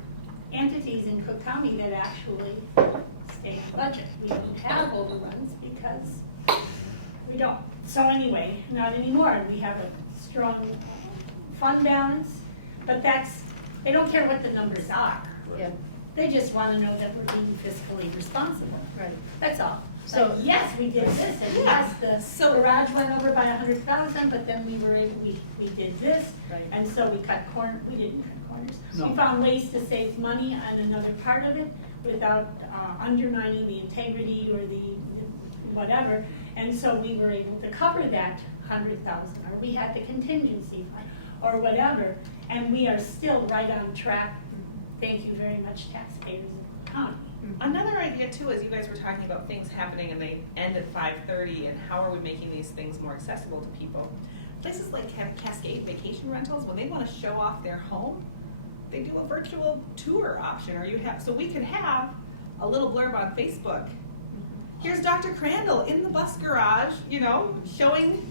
entities in Cook County that actually stay in budget. We don't have overruns because we don't. So anyway, not anymore. We have a strong fund balance, but they don't care what the numbers are. Yeah, They just want to know that we're being fiscally responsible. right. That's all. So- So, yes, we did this, and yes, the garage went over by 100,000, but then we did this. Right. And so we didn't cut corners. No. We found ways to save money on another part of it without undermining the integrity or the whatever. And so we were able to cover that 100,000, or we had the contingency fund, or whatever. And we are still right on track. Thank you very much, taxpayers of the county. Another idea too is you guys were talking about things happening and they end at 5:30, and how are we making these things more accessible to people? Places like Cascade Vacation Rentals, when they want to show off their home, they do a virtual tour option, or so we could have a little blurb on Facebook. Here's Dr. Crandall in the bus garage, showing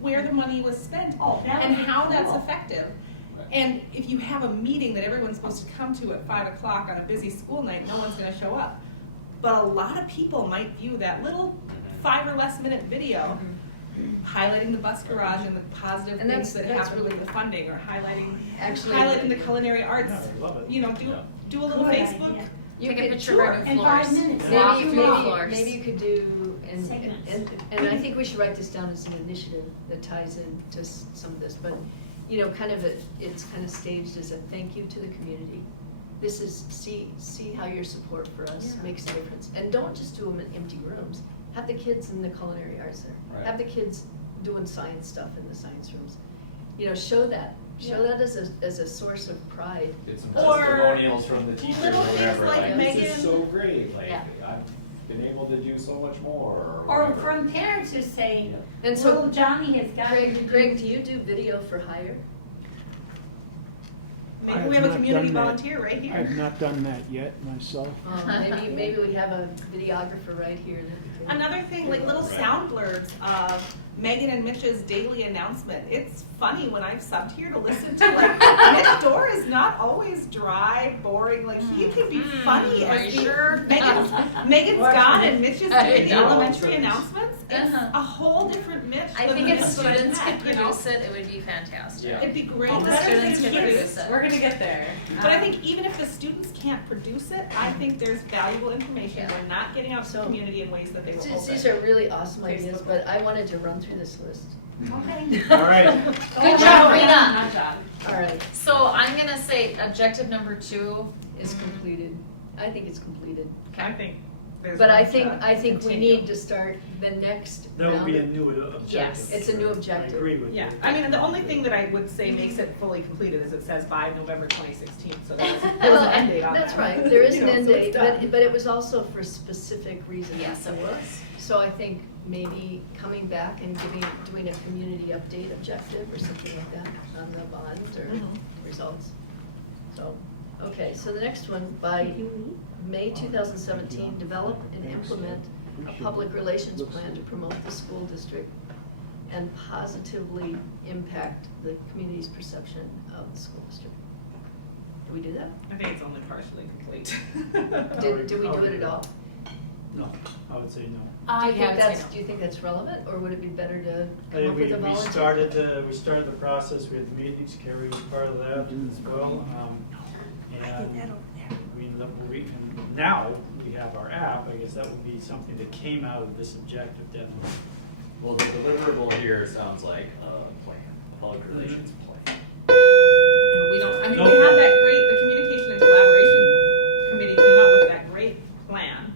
where the money was spent and how that's effective. And if you have a meeting that everyone's supposed to come to at 5 o'clock on a busy school night, no one's going to show up. But a lot of people might view that little 5 or less minute video highlighting the bus garage and the positive And things that that's happen really with the funding, or highlighting Actually, the culinary arts. Yeah, I love it. Do a little Good Facebook. idea. you Take a could picture of our tour. new In floors. 5 minutes. Walk Maybe, through the maybe, floors. maybe you could do, Segments. and I think we should write this down as an initiative that ties into some of this, but, it's kind of staged as a thank you to the community. This is, see how your support for us Yeah. makes a difference. And don't just do them in empty rooms. Have the kids in the culinary arts there. Right. Have the kids doing science stuff in the science rooms. Show that. Show Yeah. that as a source of pride. Get some Or testimonials from the teachers or little things whatever, like like, this Megan- is so great, like, Yeah. I've been able to do so much more, Or whatever. from parents who say, And so, little Johnny has got to Greg, do you do video for hire? Maybe I we have have a not community done that. volunteer right here. I've not done that yet myself. Maybe we have a videographer right here. that can- Another thing, like little Right. sound blurbs of Megan and Mitch's daily announcement. It's funny when I've subbed here to listen to, like, Mitch Dorr is not always dry, boring, like, he can be funny Are as you the, sure? Megan's gone and Mitch is I doing the know. elementary announcements. It's Uh-huh. a whole different Mitch I than think the if Mitch that I've students met, could you know? produce it, it would be fantastic. Yeah. It'd be great. All the But I students think could kids- produce it. We're gonna get there. But I think even if the students can't produce it, I think there's valuable information. Yeah. We're not getting out to the So- community in ways that they will hope. These are really awesome ideas, Facebook. but I wanted to run through this list. Okay. All right. Good job, Rena. Good job. All right, So I'm gonna say objective number 2. it's completed. I think it's completed. I think there's. But I room think, to I think we continue. need to start the next That would be a round. new objective. Yes. It's a new objective. I agree with you. Yeah, I mean, the only thing that I would say makes it fully completed is it says by November 2016, so there's an end date on that. That's right, there is You an know, end so it's date, done. but it was also for specific reasons. Yes, it was. So I think maybe coming back and doing a community update objective or something like that on the bond or Mhm. results. So, okay, so the next one, by May 2017, develop and implement a public relations plan to promote the school district and positively impact the community's perception of the school district. Did we do that? I think it's only partially complete. Did we do it at all? No, I would say no. Do you yeah, I think would say that's, no. do you think that's relevant, or would it be better to I come think up with a we volunteer? started the process, we had the meetings, Carrie was part of that as well. And now we have our app, I guess that would be something that came out of this objective, definitely. Well, the deliverable here sounds like a plan, a public relations plan. We don't, I mean, we had that great, the communication and collaboration committee came up with that great plan.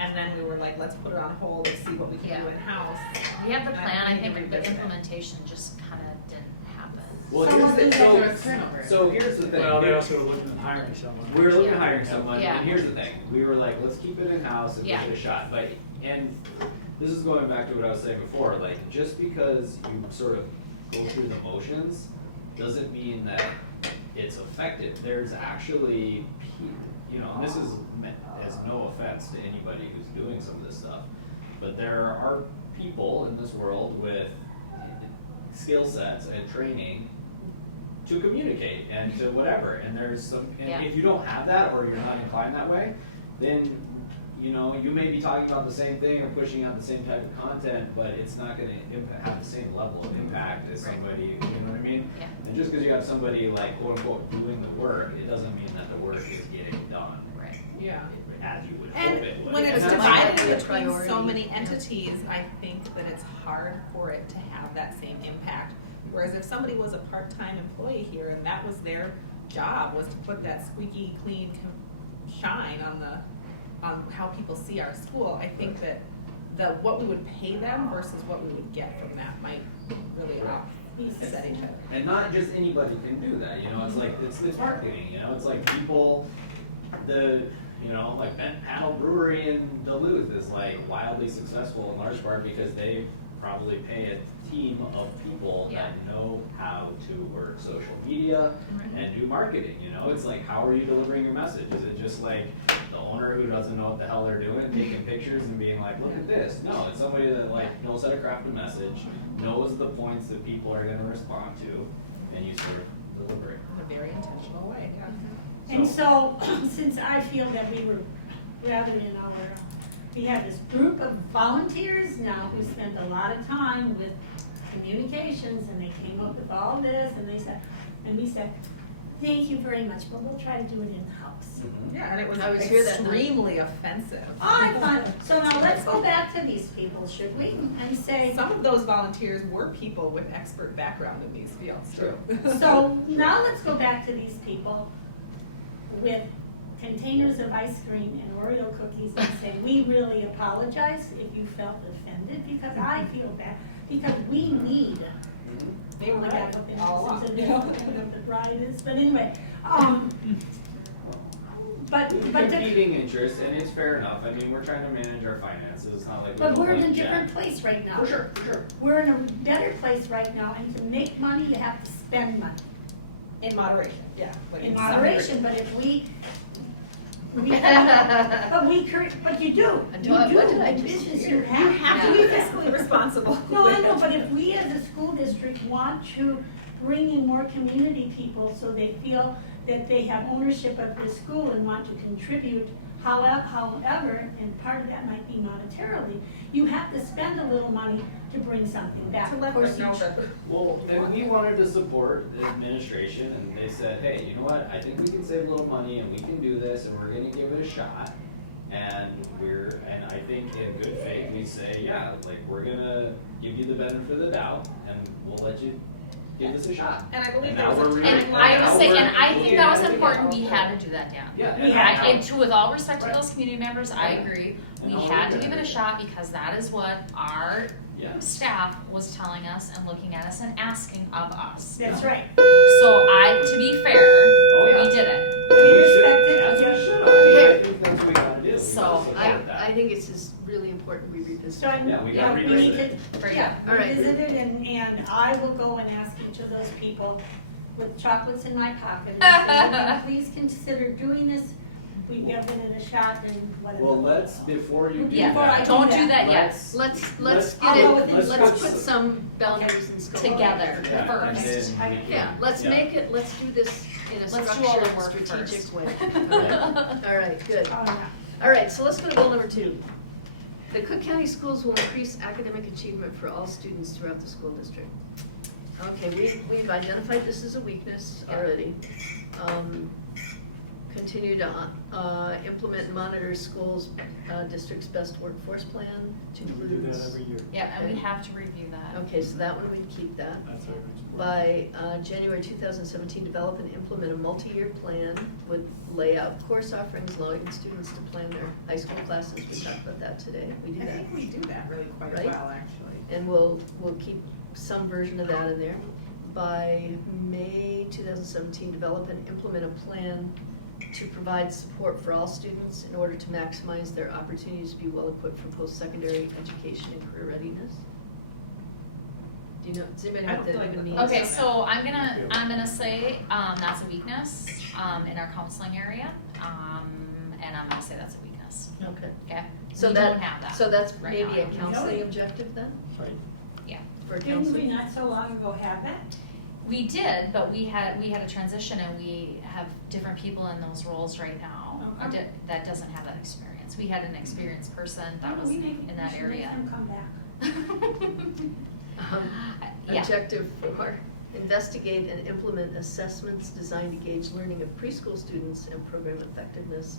And then we were like, let's put it on hold and see what we can do Yeah. in-house. We had the And plan, I need to think the revisit it. implementation just kinda didn't happen. Well, Some of here's these the, are there was turnover. so here's the thing. Well, they also were looking at hiring someone. We were looking Yeah. at hiring someone, Yeah. and here's the thing, we were like, let's keep it in-house and Yeah. give it a shot, but, and this is going back to what I was saying before, like, just because you sort of go through the motions, doesn't mean that it's effective, there's actually, and this is meant as no offense to anybody who's doing some of this stuff, but there are people in this world with skill sets and training to communicate and to whatever, and there's some, Yeah. and if you don't have that or you're not inclined that way, then, you may be talking about the same thing or pushing out the same type of content, but it's not gonna have the same level of impact as Right. somebody, you know what I mean? Yeah. And just because you have somebody like quote unquote doing the work, it doesn't mean that the work is getting done Right. Yeah. as you would hope And it would. when it's that that's- might divided be a between so priority. many Yeah. entities, I think that it's hard for it to have that same impact. Whereas if somebody was a part-time employee here and that was their job, was to put that squeaky clean shine on how people see our school, I think that what we would pay them versus what we would get from that might really offset each other. And not just anybody can do that, it's like, it's marketing, it's like people, You know, like Bent Paddle Brewery in Duluth is like wildly successful in large part because they probably pay a team of people that know how to work social media and do marketing. You know, it's like, how are you delivering your message? Is it just like the owner who doesn't know what the hell they're doing, taking pictures and being like, look at this? No, it's somebody that like knows how to craft a message, knows the points that people are going to respond to, and you sort of deliver it. In a very intentional way, yeah. And so, since I feel that we were, rather in our, we had this group of volunteers now who spent a lot of time with communications, and they came up with all this, and we said, thank you very much, but we'll try to do it in-house. Yeah, and it was I was here that night. extremely offensive. I thought, so now let's go back to these people, should we? And say, Some of those volunteers were people with expert background in these fields too. so now let's go back to these people with containers of ice cream and Oreo cookies and say, we really apologize if you felt offended, because I feel bad, because we need. They were I right forgot what the all along. essence of the bride is, but anyway, but Competing interests, and it's fair enough. I mean, we're trying to manage our finances. It's not like we but don't we're in a like different Jack. place right now. For sure, for sure. We're in a better place right now, and to make money, you have to spend money. In moderation, yeah. like In some moderation, but if but you do. What did I just Business, hear? you have to degree. be Be fiscally responsible. No, I know, but if we as a school district want to bring in more community people so they feel that they have ownership of the school and want to contribute, however, and part of that might be monetarily, you have to spend a little money to bring something back. To Of let course, them know you that. Well, and we wanted to support the administration, and they said, hey, you know what, I think we can save a little money, and we can do this, and we're gonna give it a shot. And I think in good faith, we say, yeah, like, we're gonna give you the benefit of the doubt, and we'll let you give this a shot. And I believe And there now was a we're timeline. And I was saying, and I Looking think that was at it important, we again. had to do that, Yeah, We and had now- And with all respect to those community members, I agree, we And now had to we're give it a gonna- shot because that is what our Yeah. staff was telling us and looking at us and asking of us. That's right. So to be fair, yeah. we did it. We respect it. As we Yeah. should. I think that's what we gotta do. We So, gotta support that. I think it's just really important we revisit. So I'm, Yeah, we yeah, gotta we need revisit to, Very yeah, good. All right. revisit it, and I will go and ask each of those people with chocolates in my pocket, and say, please consider doing this, we've given it a shot, and whatever. Well, let's, before you do Yeah, Before I that. do don't do that, that yet. Let's let's- get I'll go with it, it. let's put some boundaries and scope. Together Yeah, and first. then we can- Yeah, let's yeah. make it, let's do this in a Let's do all the structured, work strategic first. way. All right, good. Oh, yeah. All right, so let's go to goal number 2. The Cook County Schools will increase academic achievement for all students throughout the school district. Okay, we've identified this as a weakness already. Continue to implement and monitor schools, district's best workforce plan, which We do that includes. every year. Yeah, and we have to review that. Okay, so that one we'd keep that. That's our next one. By January 2017, develop and implement a multi-year plan with layout, course offerings, allowing students to plan their high school classes. We talked about that today. We do I that. think we do that really quite Right? well, actually. And we'll keep some version of that in there. By May 2017, develop and implement a plan to provide support for all students in order to maximize their opportunities to be well-equipped for post-secondary education and career readiness. Do you know, does anybody know I what don't that feel even like means? Okay, so I'm gonna say, that's a weakness, in our counseling area, and I'm gonna say that's a weakness, Okay. okay? So We that, don't have that. so that's right maybe now. a counseling objective then, Right. Yeah, for Didn't we counseling? not so long ago have that? we did, but we had a transition and we have different people in those roles right now. Okay. That doesn't have that experience. We had an experienced person that Oh, was we make- in that we should make area. them come back. Yeah. Objective 4, investigate and implement assessments designed to gauge learning of preschool students and program effectiveness.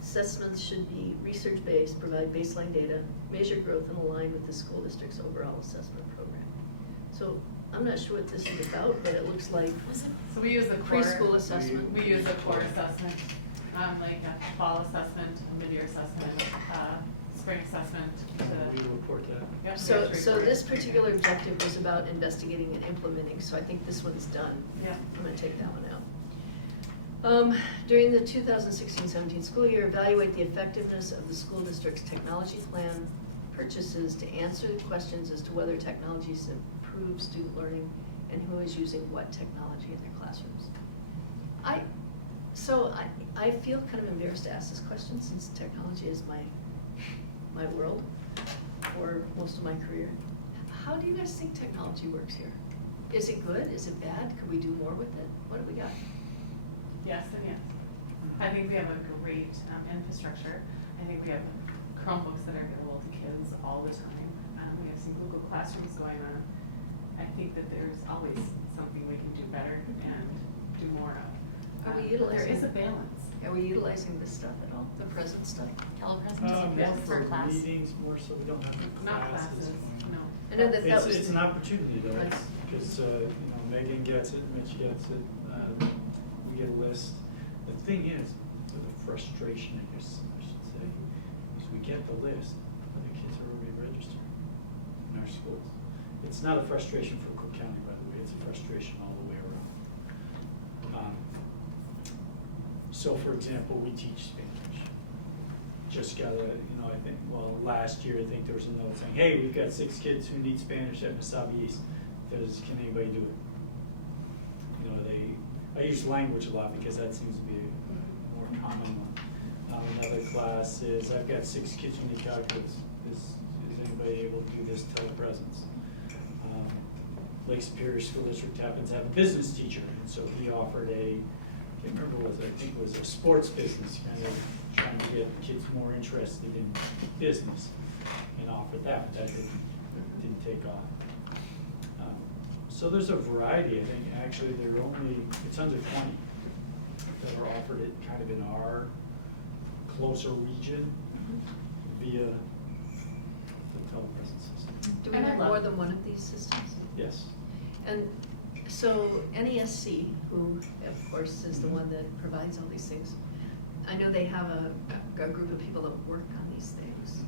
Assessments should be research-based, provide baseline data, measure growth, and align with the school district's overall assessment program. So I'm not sure what this is about, but it looks like Was it So we use the core. preschool assessment. We use a core assessment, like a fall assessment, a mid-year assessment, spring assessment. We report that. Yep, So, we have to so report. this particular objective was about investigating and implementing, so I think this one's done. Yeah. I'm gonna take that one out. During the 2016-17 school year, evaluate the effectiveness of the school district's technology plan purchases to answer the questions as to whether technology improves student learning and who is using what technology in their classrooms. I feel kind of embarrassed to ask this question since technology is my world for most of my career. How do you guys think technology works here? Is it good? Is it bad? Could we do more with it? What do we got? Yes and yes. I think we have a great infrastructure. I think we have Chromebooks that are available to kids all the time. We have some Google Classrooms going on. I think that there's always something we can do better and do more of. Are we But there utilizing- is a balance. Are we utilizing this stuff at all, the present stuff? Telepresentations Yes. For for class. meetings, more so we don't have Not classes. classes, no. I know that was. It's an opportunity though, Right. because, Megan gets it, Mitch gets it, we get a list. The thing is, or the frustration, I guess I should say, is we get the list, but the kids are already registered in our schools. It's not a frustration for Cook County, by the way, it's a frustration all the way around. So for example, we teach Spanish. Just got last year, I think there was a note saying, hey, we've got 6 kids who need Spanish at Mesabi East. Can anybody do it? I use language a lot because that seems to be a more common one. Another class is, I've got 6 kids who need calculus. Is anybody able to do this telepresence? Lake Superior School District happens to have a business teacher, and so he offered I can't remember what it was, I think it was a sports business, kind of trying to get kids more interested in business, and offered that, but that didn't take off. So there's a variety. I think actually it's under 20 that are offered it kind of in our closer region via the telepresence system. Do we And I have love- more than one of these systems? Yes. And so NESC, who of course is the one that provides all these things, I know they have a group of people that work on these things.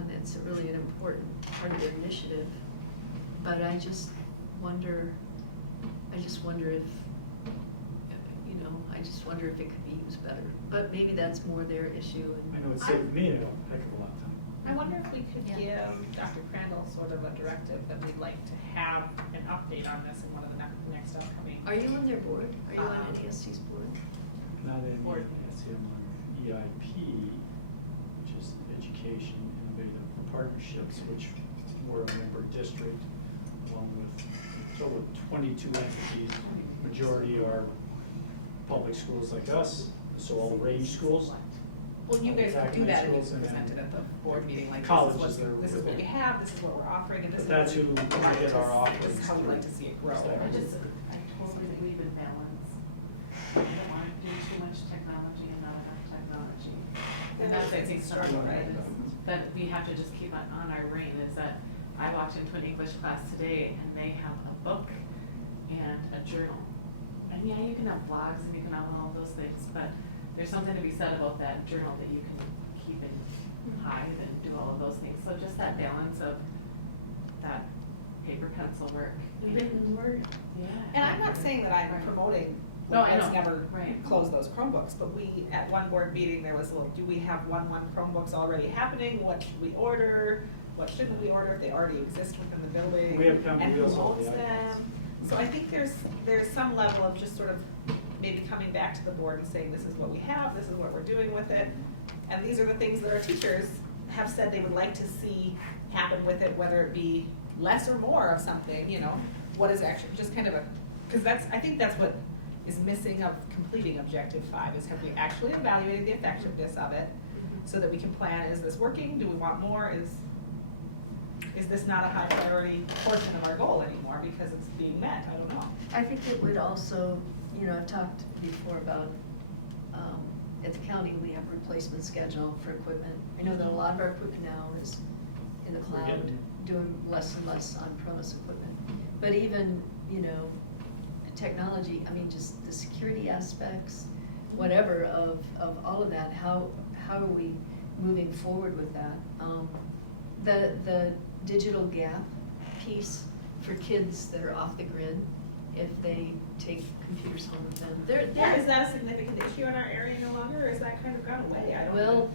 And it's really an important part of their initiative. But I just wonder if, if it could be used better. But maybe that's more their issue. I know it saved me a heck of a lot of time. I wonder if we could Yeah. give Dr. Crandall sort of a directive that we'd like to have an update on this in one of the next upcoming. Are you on their board? Are you on Um, NESC's board? Not in Or- I'm on EIP, which is Education Innovative Partnerships, which we're a member district, along with total of 22 entities. Majority are public schools like us, so all the range schools. Well, you guys could do that if you Schools and then presented at the board meeting, like colleges are this is with what it. we have, this is what we're offering, and this is But that's what who we'd we like get to our see- This is how we'd offerings like to see it grow. through. I totally believe in balance. I don't want to do too much technology and not enough technology. And that's, I think, something Struggle, right? that we have to just keep on our rein, is that I walked into an English class today and they have a book and a journal. And yeah, you can have blogs and you can have all those things, but there's something to be said about that journal that you can keep and hide and do all of those things. So just that balance of that paper pencil work. Written word. Yeah. And I'm not saying that I'm Right. promoting, No, I let's know. never Right. close those Chromebooks, but at one board meeting, there was do we have one Chromebooks already happening? What should we order? What shouldn't we order if they already exist within the building? We have county And who wheels on owns the them? So I think there's some level of just sort of maybe coming back to the board and saying, this is what we have, this is what we're doing with it. And these are the things that our teachers have said they would like to see happen with it, whether it be less or more of something, what is actually just kind of because I think that's what is missing of completing Objective 5, is have we actually evaluated the effectiveness of it so that we can plan, is this working, do we want more, is this not a high priority portion of our goal anymore because it's being met, I don't know. I think it would also, I've talked before about, at the county, we have a replacement schedule for equipment. I know that a lot of our equipment now is in the We're cloud, getting- doing less and less on-premise equipment. But even, technology, just the security aspects, whatever of all of that, how are we moving forward with that? The digital gap piece for kids that are off the grid, if they take computers home with them. They're, Yeah, is that a significant issue in our area no longer, or is that kind of gone away? I don't well,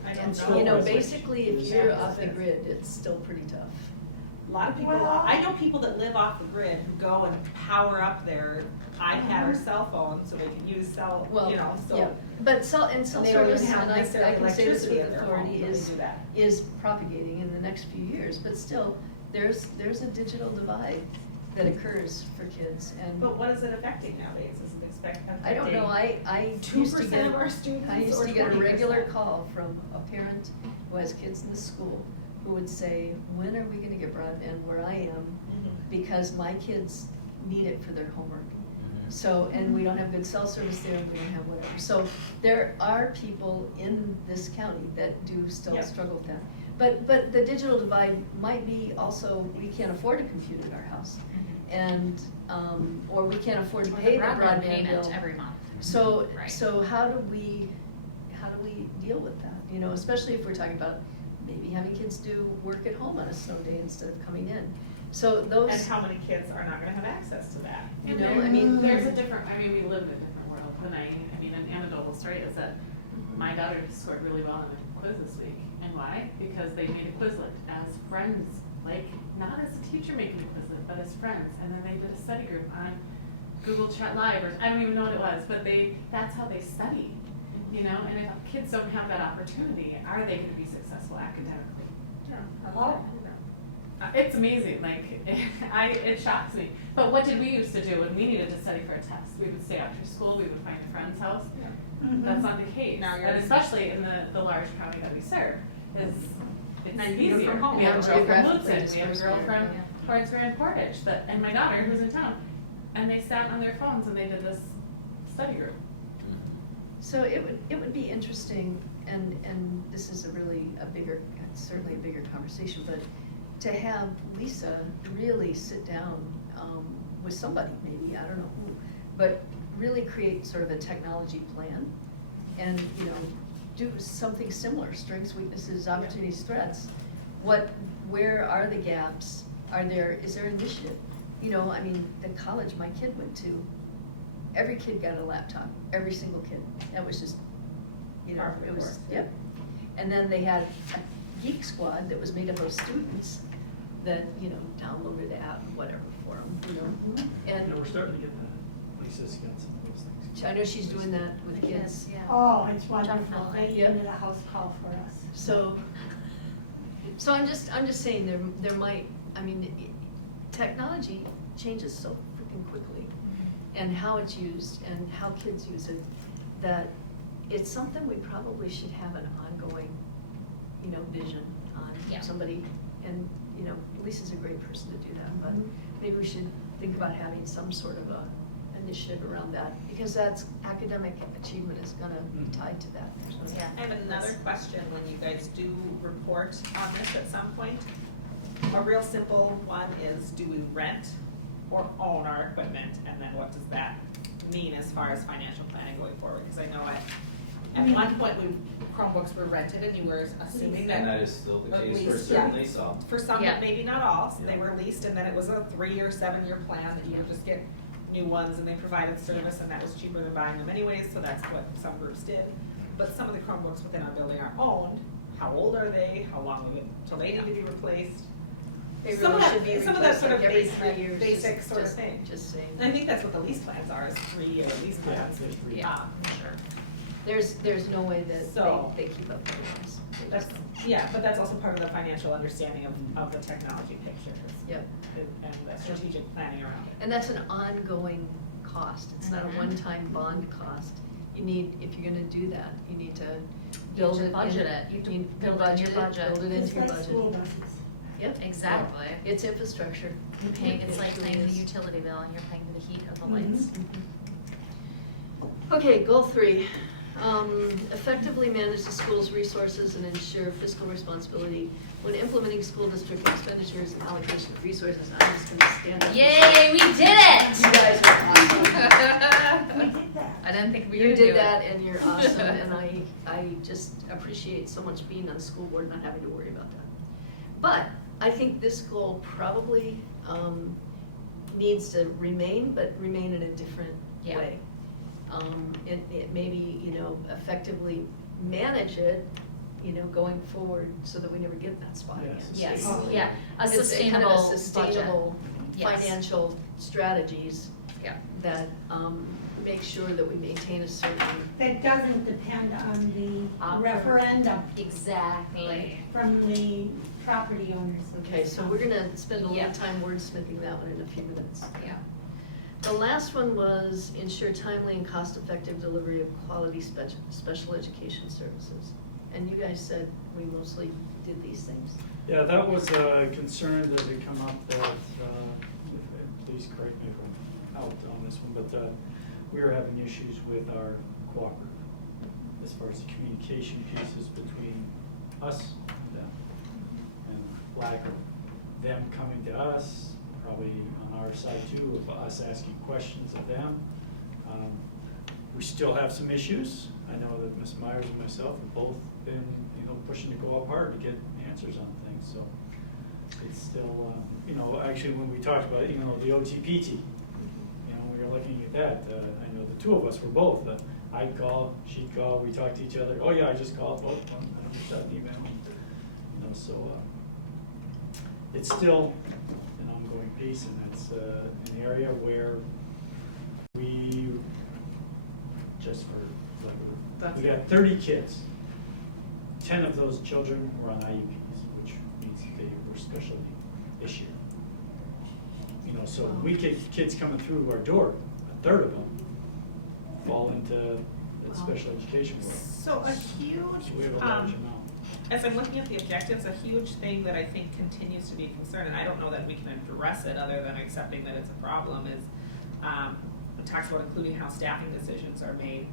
know. you know, Which basically, if is- you're off the grid, it's still pretty tough. A lot of people, I know people that live off the grid who go and power up their iPad or cell phone so they can use Well, you know, so. yeah, but cell And they don't service, even have and I necessarily can say this electricity with at their home authority, when they is do that. propagating in the next few years, but still, there's a digital divide that occurs for kids, and But what is it affecting nowadays? Is it affecting? I don't know, I used to 2% get, of our students I used or to get a 20%? regular call from a parent who has kids in the school, who would say, when are we gonna get broadband where I am? Because my kids need it for their homework. So, and we don't have good cell service there, and we don't have whatever. So there are people in this county that do still Yep. struggle with that. But the digital divide might be also, we can't afford a computer in our house. And, or we can't afford to Or pay the broadband bill. payment every month. So, Right. so how do we deal with that? You know, especially if we're talking about maybe having kids do work at home on a snow day instead of coming in. So those. And how many kids are not gonna have access to that? You And know, there- I mean- there's a different, I mean, we live in a different world than I mean, an anecdotal story is that my daughter scored really well in a quiz this week. And why? Because they made a Quizlet as friends, like, not as a teacher making a Quizlet, but as friends. And then they did a study group on Google Chat Live, or I don't even know what it was, but that's how they study, you know? And if kids don't have that opportunity, are they gonna be successful academically? It's amazing, like, it shocks me. But what did we used to do when we needed to study for a test? We would stay after school, we would find a friend's house. That's not the case. Now you're- And especially in the large county that we serve, it's Now you do it easier. from home. We have a girl from Geographically Woodson, we have a girl dispersed, from yeah. towards Grand Portage, and my daughter who's in town. And they sat on their phones and they did this study group. So it would be interesting, and this is certainly a bigger conversation, but to have Lisa really sit down with somebody, maybe, I don't know who, but really create sort of a technology plan and, you know, do something similar, strengths, weaknesses, opportunities, threats. Where are the gaps? Is there initiative? You know, I mean, the college my kid went to, every kid got a laptop, every single kid. That was just, you know, Par for the it was, course. yep. And then they had a geek squad that was made up of students that, you know, downloaded the app, whatever, for them, you know? You know, we're And starting to get that. Lisa's got some of those things. I know she's doing that with The kids. yeah. Oh, it's wonderful. Definitely. They Yep. did a house call for us. So I'm just saying there might, I mean, technology changes so freaking quickly, and how it's used and how kids use it, that it's something we probably should have an ongoing, you know, vision on. Yeah. Somebody, and, you know, Lisa's a great person to do that, but maybe we should think about having some sort of a initiative around that, because that's, academic achievement is gonna be tied to that. There's no- Yeah. I have another question when you guys do report on this at some point. A real simple one is, do we rent or own our equipment? And then what does that mean as far as financial planning going forward? Because I know at one point Chromebooks were rented and you were assuming And that that is still the At case for least, certainly some. for some, Yeah. but maybe not all, so they Yeah. were leased and then it was a 3 or 7 year plan that you would just get new ones and they provided service and that was cheaper than buying them anyways, so that's what some groups did. But some of the Chromebooks within our building are owned. How old are they? How long will it, till they need to be replaced? They Some of really that- should be some of that replaced sort like of every basic- 3 years. basic just- sort of just- thing. Just saying. And I think that's what the lease plans are, is 3-year lease Yeah, plans. they're free. Yeah, sure. There's no way that So- they keep up otherwise. They That's, just don't. yeah, but that's also part of the financial understanding of the technology picture Yep. and the strategic planning around it. And that's an ongoing cost. It's not a Mhm. one-time bond cost. You need, if you're gonna do that, you need to build to it. budget it. You have to build it into your budget. Build it It's into your like school budget. buses. Yep. Exactly. It's infrastructure. It's like really paying the is. utility bill and you're paying for the heat of the Mhm. lights. Okay, goal 3. Effectively manage the school's resources and ensure fiscal responsibility when implementing school district expenditures and allocation of resources. I'm just gonna stand up. Yay, we did it! You guys are awesome. We did that. I didn't think we You would do did it. that and you're awesome, and I just appreciate so much being on the school board, not having to worry about that. But I think this goal probably needs to remain, but remain in a different Yeah. way. It maybe, effectively manage it, going forward so that we never get in that spot again. Yes. Yes, yeah, a It's kind of sustainable a budget. sustainable Yes. financial strategies Yeah. that make sure that we maintain a certain, That doesn't depend on the Outcome. referendum Exactly. from the property owners of okay, this so town. we're gonna spend a little Yeah. time wordsmithing that one in a few minutes. Yeah. The last one was ensure timely and cost-effective delivery of quality special education services. And you guys said we mostly did these things. Yeah, that was a concern that had come up that, please correct me if I'm out on this one, but we were having issues with our cooperative as far as the communication pieces between us and them. And lack of them coming to us, probably on our side too, of us asking questions of them. We still have some issues. I know that Ms. Myers and myself have both been, pushing to go up hard to get answers on things, so it's still, actually when we talked about it, the OTPT, we were looking at that, I know the two of us were both, I'd call, she'd call, we talked to each other, oh yeah, I just called, I just got an email, so, it's still an ongoing piece, and it's an area where we, just for, like, we got 30 kids. 10 of those children were on IEPs, which means they were special issue. So we get kids coming through our door, a third of them fall into the special education world. So a huge, So we have a large amount. as I'm looking at the objectives, a huge thing that I think continues to be a concern, and I don't know that we can address it other than accepting that it's a problem, is it talks about including how staffing decisions are made,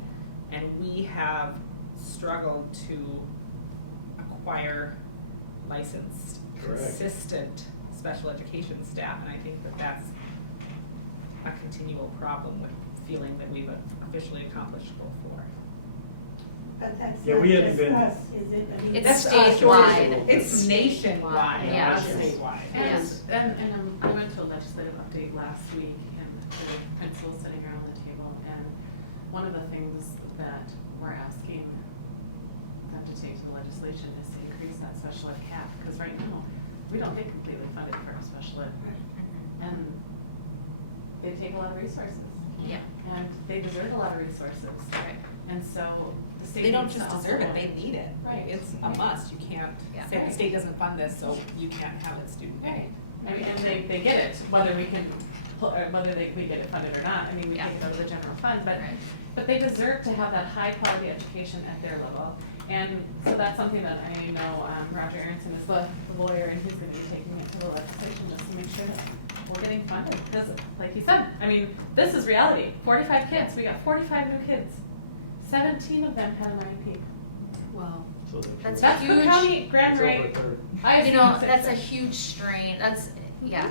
and we have struggled to acquire licensed, Correct. consistent special education staff, and I think that that's a continual problem with feeling that we've officially accomplished goal 4. But that's Yeah, not we haven't just been- us, is it? I mean, It's That's statewide. It's nationwide, Yeah. not statewide. Yes. And I went to a legislative update last week, and there were principals sitting around the table, and one of the things that we're asking them to take to the legislation is to increase that special ed cap, because right now, we don't get completely funded for our special ed. And they take a lot of resources. Yeah. And they deserve a lot of resources. Right. And so the state. They don't needs to just also- deserve it, they need it. Right. It's a must, you can't Yeah. say the state doesn't fund this, so you can't have it student aid. I mean, and they get it, whether we can, we get it funded or not, I mean, we Yeah. take it out of the general fund, but, Right. but they deserve to have that high quality education at their level. And so that's something that I know, Roger Aronson is the lawyer, and he's gonna be taking it to the legislation just to make sure that we're getting funded, because like he said, I mean, this is reality, 45 kids, we got 45 new kids, 17 of them had an IEP. Wow. So That's That's Cook huge. County, Grand It's over Marais. a third. I You know, see that's a six. huge strain, that's, yeah,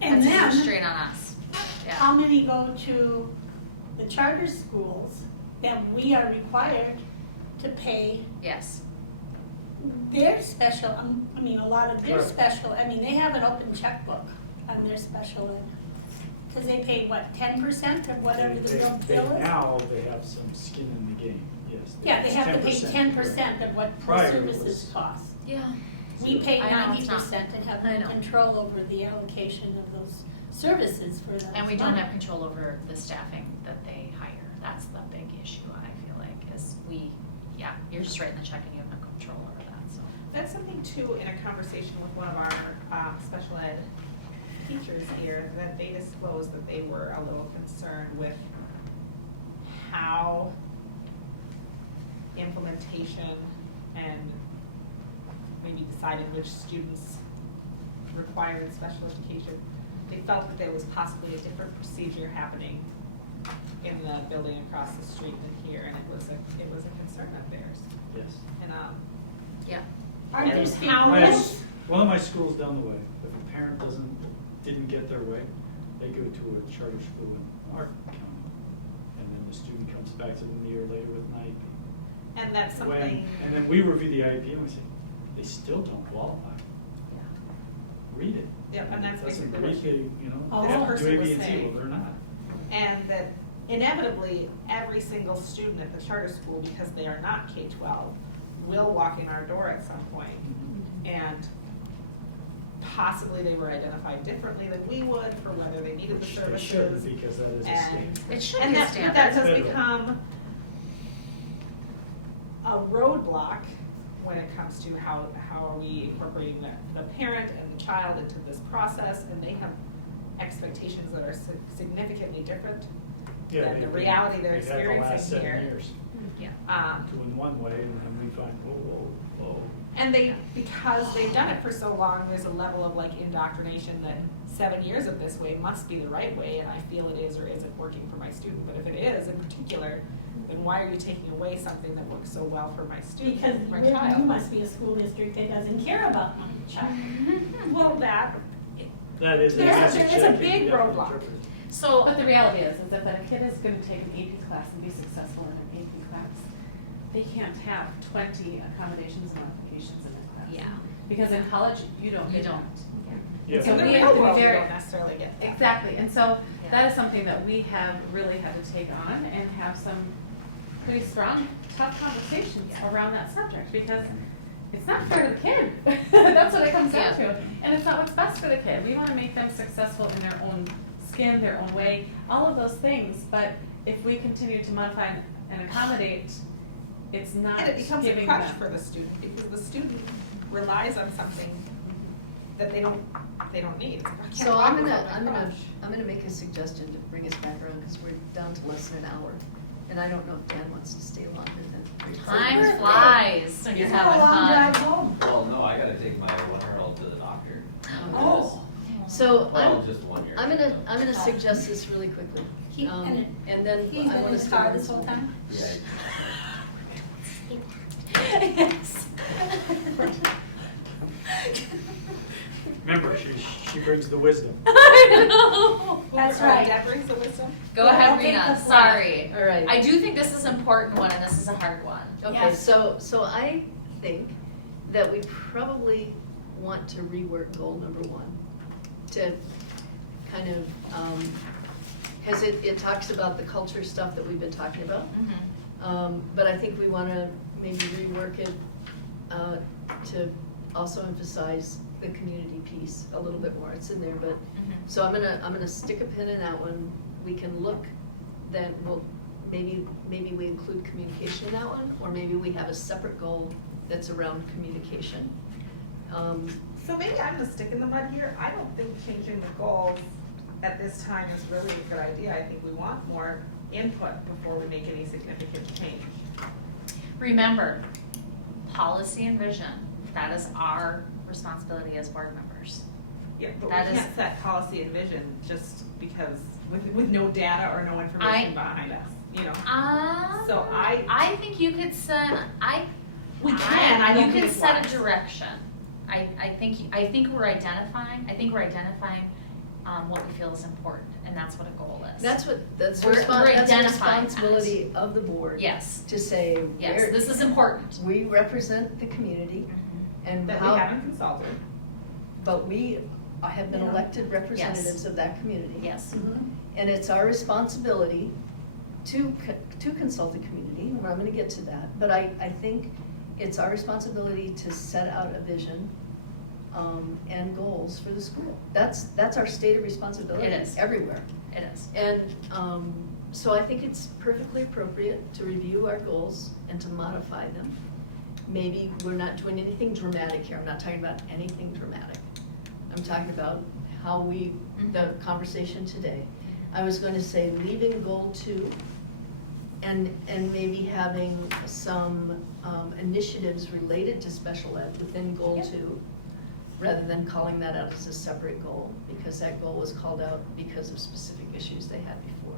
And that's a huge then, strain on us. how Yeah, many go to the charter schools that we are required to pay yes, their special, a lot of their Correct. special, they have an open checkbook on their special ed. Cause they pay what, 10% of whatever the real bill is? Now, they have some skin in the game, yes. Yeah, they have to pay 10%. 10% of what the Prior it services was- cost. yeah, We pay I know it's not- 90% and have I no know. control over the allocation of those services for those and we don't money. have control over the staffing that they hire, that's the big issue, I feel like, is you're just writing the check and you have no control over that, so. That's something too, in a conversation with one of our special ed teachers here, that they disclosed that they were a little concerned with how implementation and maybe deciding which students required special education. They felt that there was possibly a different procedure happening in the building across the street than here, and it was a concern of theirs. Yes. And Yeah, Aren't there and state how I have- rules? One of my schools down the way, if a parent didn't get their way, they go to a charter school in our county. And then the student comes back to them a year later with an IEP. And that's something. And then we review the IEP and we say, they still don't qualify. yeah. Read it. Yep, and that's Doesn't basically what mean they, Oh. they have to person do A, was B, and C, saying. well, they're not. And that inevitably, every single student at the charter school, because they are not K-12, will walk in our door at some point. And possibly they were identified differently than we would for whether they needed the Which they services. shouldn't, because that is a And- standard. It should And be a that, but standard. that does Federal. become a roadblock when it comes to how are we incorporating the parent and the child into this process, and they have expectations that are significantly different Yeah, than the they- reality they're they've had the last experiencing 7 here. years Yeah. doing one way, and then we find, whoa. And because they've done it for so long, there's a level of like indoctrination that 7 years of this way must be the right way, and I feel it is or isn't working for my student. But if it is in particular, then why are you taking away something that works so well for my student, Because my you child? must be a school district that doesn't care about my child. Well, that, That is a There's a- message it's a that big can be definitely roadblock. interpreted. So, But the reality is that if a kid is gonna take an AP class and be successful in an AP class, they can't have 20 accommodations and modifications in a class. yeah, Because in college, you don't you get don't. that. Yeah. So in the we real have to be world, you very- don't necessarily get that. Exactly, and so Yeah. that is something that we have really had to take on and have some pretty strong, tough conversations Yeah. around that subject, because it's not fair to the kid. That's what it comes down Yeah. to. And it's not what's best for the kid. We wanna make them successful in their own skin, their own way, all of those things, but if we continue to modify and accommodate, it's not And it becomes a giving crutch them. for the student, because the student relies on something that they don't need. It's like, I can't So walk I'm without my crutch. make a suggestion to bring us back around, because we're down to less than an hour. And I don't know if Dan wants to stay longer than 3 Time flies when you're It's a having long drive fun. home. Well, no, I gotta take my 1-year-old to the doctor. Oh. So Well, just 1 year. I'm gonna suggest this really quickly. He- and And then He's I been wanna in his stay car on this whole one. time? Yeah. Yes. Remember, she brings the wisdom. I know. That's right. Deb brings the wisdom. Go Yeah, ahead, I'll take Rena, the flag. sorry. All right. I do think this is an important one and this is a hard one. Okay, Yes. so I think that we probably want to rework goal number 1 to kind of, because it talks about the culture stuff that we've been talking about. But I think we want to maybe rework it to also emphasize the community piece a little bit more. It's in there, but, so I'm gonna stick a pin in that one. We can look, then we'll, maybe we include communication in that one, or maybe we have a separate goal that's around communication. So maybe I'm the stick in the mud here. I don't think changing the goals at this time is really a good idea. I think we want more input before we make any significant change. Remember, policy and vision, that is our responsibility as board members. Yeah, but That we is- can't set policy and vision just because, with no data or no information behind us, you know? So I think you could set, We can, I don't you think could it's set a wise. direction. I think we're identifying what we feel is important, and that's what a goal is. That's We're that's a identifying responsibility of the board. Yes, To say, yes, where, this is important. we represent the community and That we how, haven't consulted. but we have been Yeah. elected representatives of that community. Yes, And it's our responsibility to consult the community, and I'm gonna get to that. But I think it's our responsibility to set out a vision and goals for the school. That's our stated responsibility. It is. Everywhere. it is. And so I think it's perfectly appropriate to review our goals and to modify them. Maybe we're not doing anything dramatic here. I'm not talking about anything dramatic. I'm talking about how the conversation today. I was going to say leaving goal 2 and maybe having some initiatives related to special ed within goal Yep. 2, rather than calling that out as a separate goal, because that goal was called out because of specific issues they had before.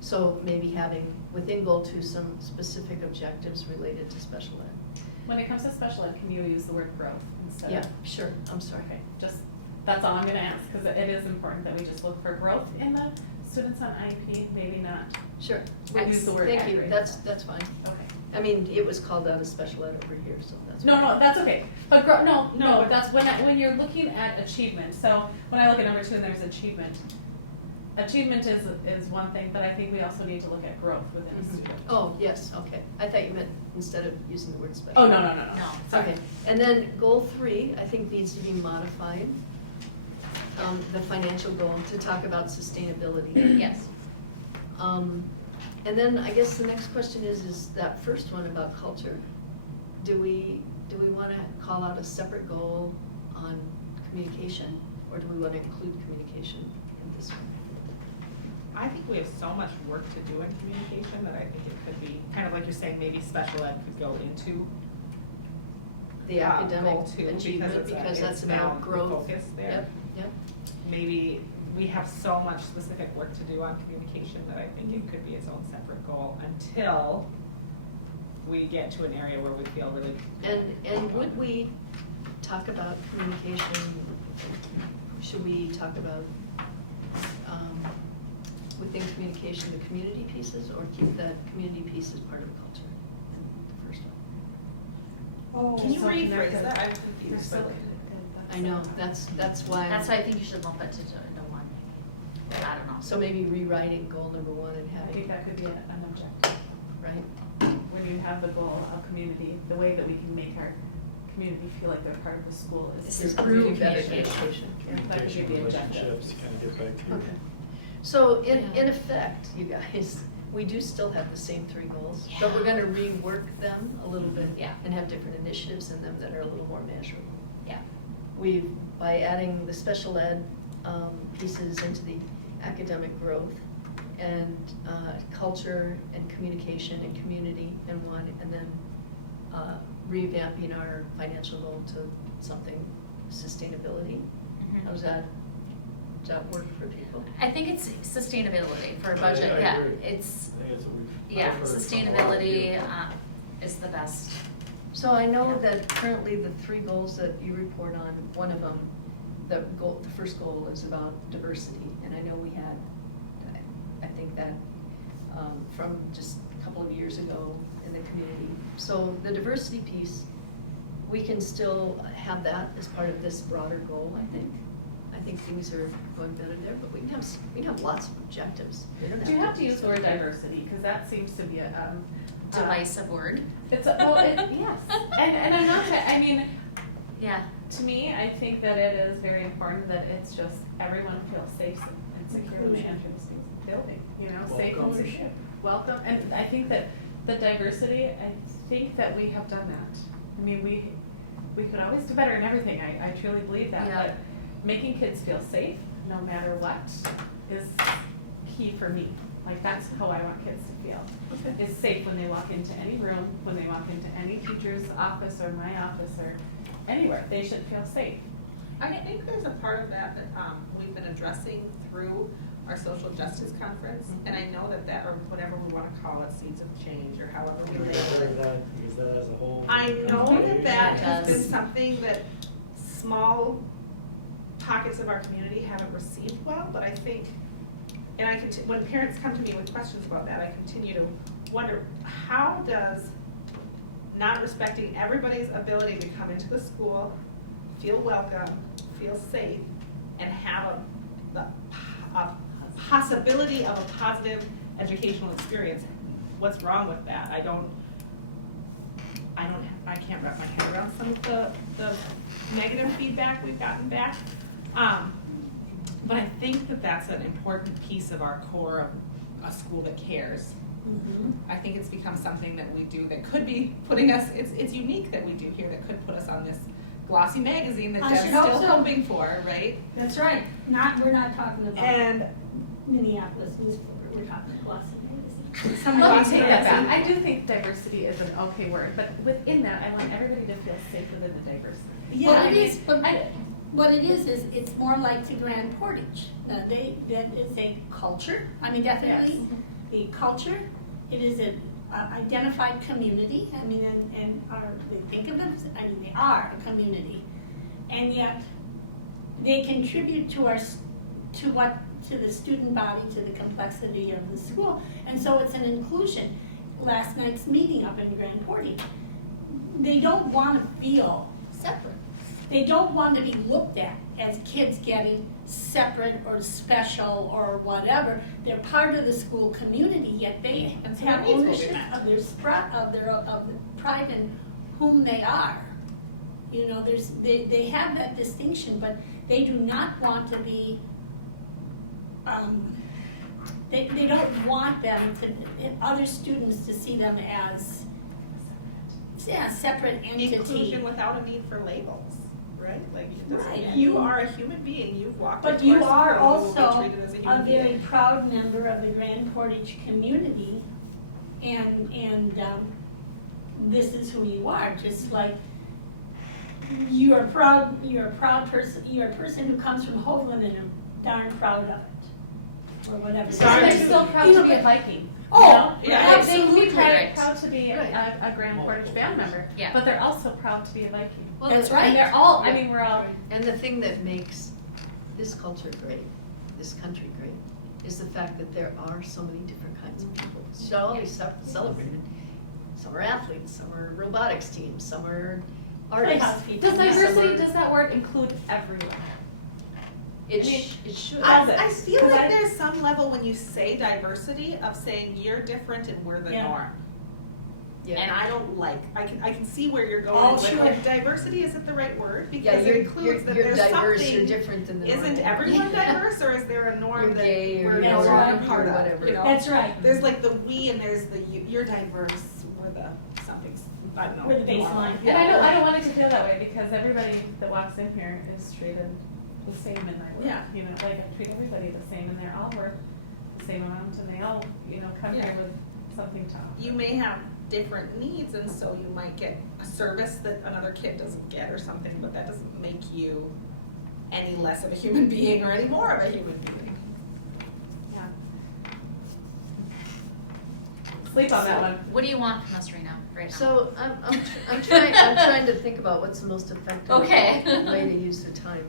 So maybe having within goal 2 some specific objectives related to special ed. When it comes to special ed, can you use the word growth instead? Yeah, sure, I'm sorry. Okay, just, that's all I'm gonna ask, because it is important that we just look for growth in the students on IEP, maybe not. Sure. We'll use the word Thank you, accurate. that's fine. Okay. I mean, it was called out as special ed over here, so that's. No, that's okay. But no, that's when you're looking at achievement. So when I look at number 2 and there's achievement. Achievement is one thing, but I think we also need to look at growth within a student. Oh, yes, okay. I thought you meant instead of using the word special. Oh, no. No. Sorry. Okay, and then goal 3, I think needs to be modified. The financial goal to talk about sustainability. Yes. And then I guess the next question is that first one about culture. Do we want to call out a separate goal on communication, or do we want to include communication in this one? I think we have so much work to do in communication that I think it could be, kind of like you're saying, maybe special ed could go into The academic goal 2, achievement, because that's it's now about growth. focus there. Yep. Maybe we have so much specific work to do on communication that I think it could be its own separate goal until we get to an area where we feel really. And would we talk about communication, should we talk about, within communication, the community pieces, or keep that community piece as part of the culture in the first one? Oh, Can you so rephrase connected. that? I'm They're confused. so but- connected. I know, that's why. That's why I think you should lump it to one, maybe. I don't know. So maybe rewriting goal number 1 and I think having, that could be an objective. right? When you have the goal of community, the way that we can make our community feel like they're part of the school is Is through through better communication. communication. Yeah, that could Communication, be the objective. relationships, kind of get back to. Okay. So in Yeah. effect, you guys, we do still have the same 3 goals, but we're gonna rework them a little bit. Yeah. And have different initiatives in them that are a little more measurable. Yeah. By adding the special ed pieces into the academic growth, and culture and communication and community in one, and then revamping our financial goal to something sustainability. Mhm. Does that work for people? I think it's sustainability for a I budget, yeah, agree. it's, I think that's what we've. yeah, I've heard from a lot of sustainability, you. is the best. So I know Yeah. that currently the 3 goals that you report on, one of them, the first goal is about diversity, and I know we had, I think that from just a couple of years ago in the community. So the diversity piece, we can still have that as part of this broader goal, I think. I think things are going better there, but we can have lots of objectives. We don't Do you have to use the word diversity, because that seems to be a, Divisive word. yes, and I'm not, I mean, Yeah. to me, I think that it is very important that it's just everyone feels safe and secure when they enter the building, you know, safe and Welcome. secure. Welcome, and I think that the diversity, I think that we have done that. I mean, we could always do better in everything, I truly believe that, Yeah. but making kids feel safe, no matter what, is key for me. Like, that's how I want kids to feel. Is safe when they walk into any room, when they walk into any teacher's office or my office or anywhere, they should feel safe. I think there's a part of that we've been addressing through our social justice conference, and I know that, or whatever we want to call it, seeds of change, or however we label it. Use that as a whole. I know that has been Yes. something that small pockets of our community haven't received well, but I think, and when parents come to me with questions about that, I continue to wonder, how does not respecting everybody's ability to come into the school, feel welcome, feel safe, and have a possibility of a positive educational experience, what's wrong with that? I can't wrap my head around some of the negative feedback we've gotten back. But I think that that's an important piece of our core of a school that cares. I think it's become something that we do that could be putting us, it's unique that we do here, that could put us on this glossy magazine that I Deb's should hope still so. hoping for, right? That's right. We're not talking about And Minneapolis newspaper, we're talking Boston magazine. some Let me glossy take that back. magazine. I do think diversity is an okay word, but within that, I want everybody to feel safe within the diversity. What I it mean, is, but what it is it's more like the Grand Portage. That is a culture. I mean, definitely the culture. It is an identified community. I mean, and they think of them. I mean, they are a community, and yet they contribute to the student body, to the complexity of the school, and so it's an inclusion. last night's meeting up in Grand Portage. They don't want to feel separate. They don't want to be looked at as kids getting separate or special or whatever. They're part of the school community, yet they And so have their needs will be ownership met. of the pride in whom they are. You know, they have that distinction, but they do not want to be, they don't want them to, other students to see them as, separate entity. Inclusion without a need for labels, right? Like, it doesn't, Right. you are a human being, you've walked But into you our are school, you will be also treated as a a human very being. proud member of the Grand Portage community, and this is who you are, just like you're a proud person, you're a person who comes from Hoagland and I'm darn proud of it, or whatever. So they're still proud to be a Viking. Oh, you know? yeah, Like, they can be absolutely. proud to be a Grand Portage band member, Yeah. but they're also proud to be a Viking. Well, That's And right. they're all, I mean, we're all, And the thing that makes this culture great, this country great, is the fact that there are so many different kinds of people. It's always celebrated. Some are athletes, some are robotics teams, some are artists. Playhouse people. does diversity, does that word include everyone? It should. I feel Because like there's some level when you say diversity of saying you're different and we're the Yeah. norm. Yeah. And I don't like, I can see where you're going, Oh, but sure. like, diversity isn't the right word, Yeah, because it you're includes that you're there's diverse, you're something, different than the norm. isn't everyone diverse, or is there a norm You're that gay or we're you're no longer right, part or of, whatever. you know? That's right. There's like the we and there's the you, you're diverse, we're the something, I don't know. We're the baseline. And I don't want it to feel that way, because everybody that walks in here is treated the same in my work. Yeah. You know, like, I treat everybody the same, and they're all worth the same amount, and they all, you know, come here Yeah. with something to offer. You may have different needs, and so you might get a service that another kid doesn't get or something, but that doesn't make you any less of a human being or any more of a human being. Yeah. Sleep on that one. What do you want from us right now? So I'm trying to think about what's the most effective Okay. way to use the time.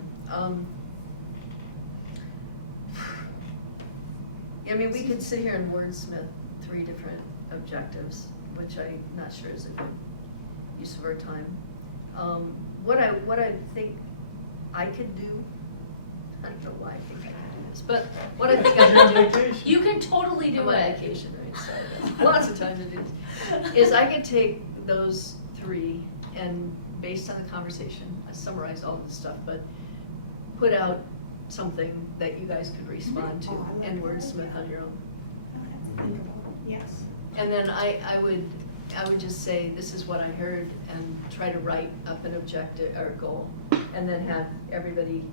I mean, we could sit here and wordsmith 3 different objectives, which I'm not sure is a good use of our time. What I think I could do, I don't know why I think I can do this, but what I think I could do. You can totally do I'm on it. vacation, right, so there's lots of time to do this. Is I could take those 3 and, based on the conversation, I summarize all the stuff, but put out something that you guys could respond to and wordsmith on your own. Yes. And then I would just say, this is what I heard, and try to write up an objective or goal, and then have everybody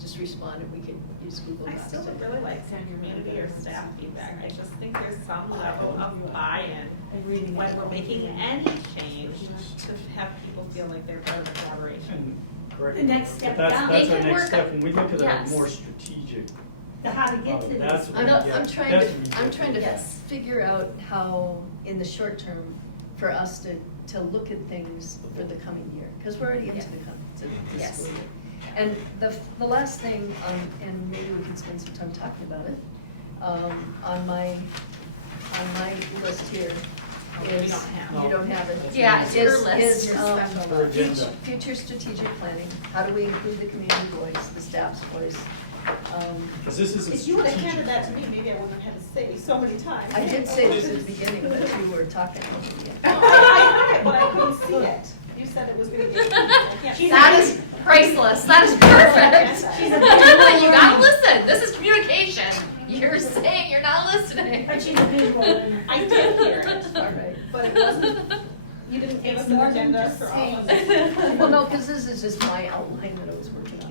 just respond, and we could use Google I Docs. still would really like some community or staff feedback. I just think there's some level of buy-in when we're making any change to have people feel like they're part of the collaboration. And correct. The next step But down. that's They our can next work- step, when we look at a yes. more strategic, The how to get to this. that's what I'm we not, get. I'm trying That's to, what we I'm get. trying to Yes. figure out how, in the short term, for us to look at things for the coming year, because we're already into the Yes. school year. And the last thing, and maybe we can spend some time talking about it, on my list here We is, don't have. you don't have it. Yeah, it's your Is- list. is, Your special list. Agenda. future strategic planning, how do we include the community voice, the staff's voice? Because this is a If you would have strategic. handed that to me, maybe I wouldn't have had to say so many times. I did say this at the beginning, but you were talking over me. I heard it, but I couldn't see it. You said it was gonna be. I can't see That it. is priceless. That is perfect. She's a visual You gotta learner. listen. This is communication. You're saying you're not listening. But she's a visual learner. I did hear it, All right. but it wasn't, you didn't give us It's an more than agenda just for all saying. of us. Well, no, because this is just my outline that I was working on.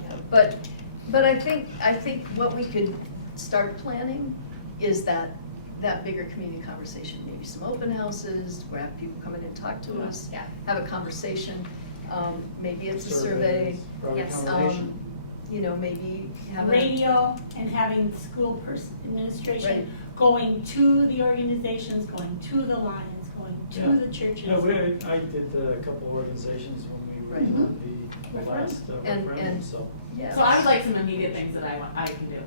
But I think what we could start planning is that bigger community conversation, maybe some open houses, where have people come in and talk to us, Yeah. have a conversation. Maybe it's a survey, Surveys, probably Yes. combination. you know, maybe have a. Radio and having school administration Right. going to the organizations, going to the Lions, going Yeah. to the churches. Yeah, I did a couple of organizations when we Right. were on the last And- referendum, so. Yeah. So I would like some immediate things that I can do.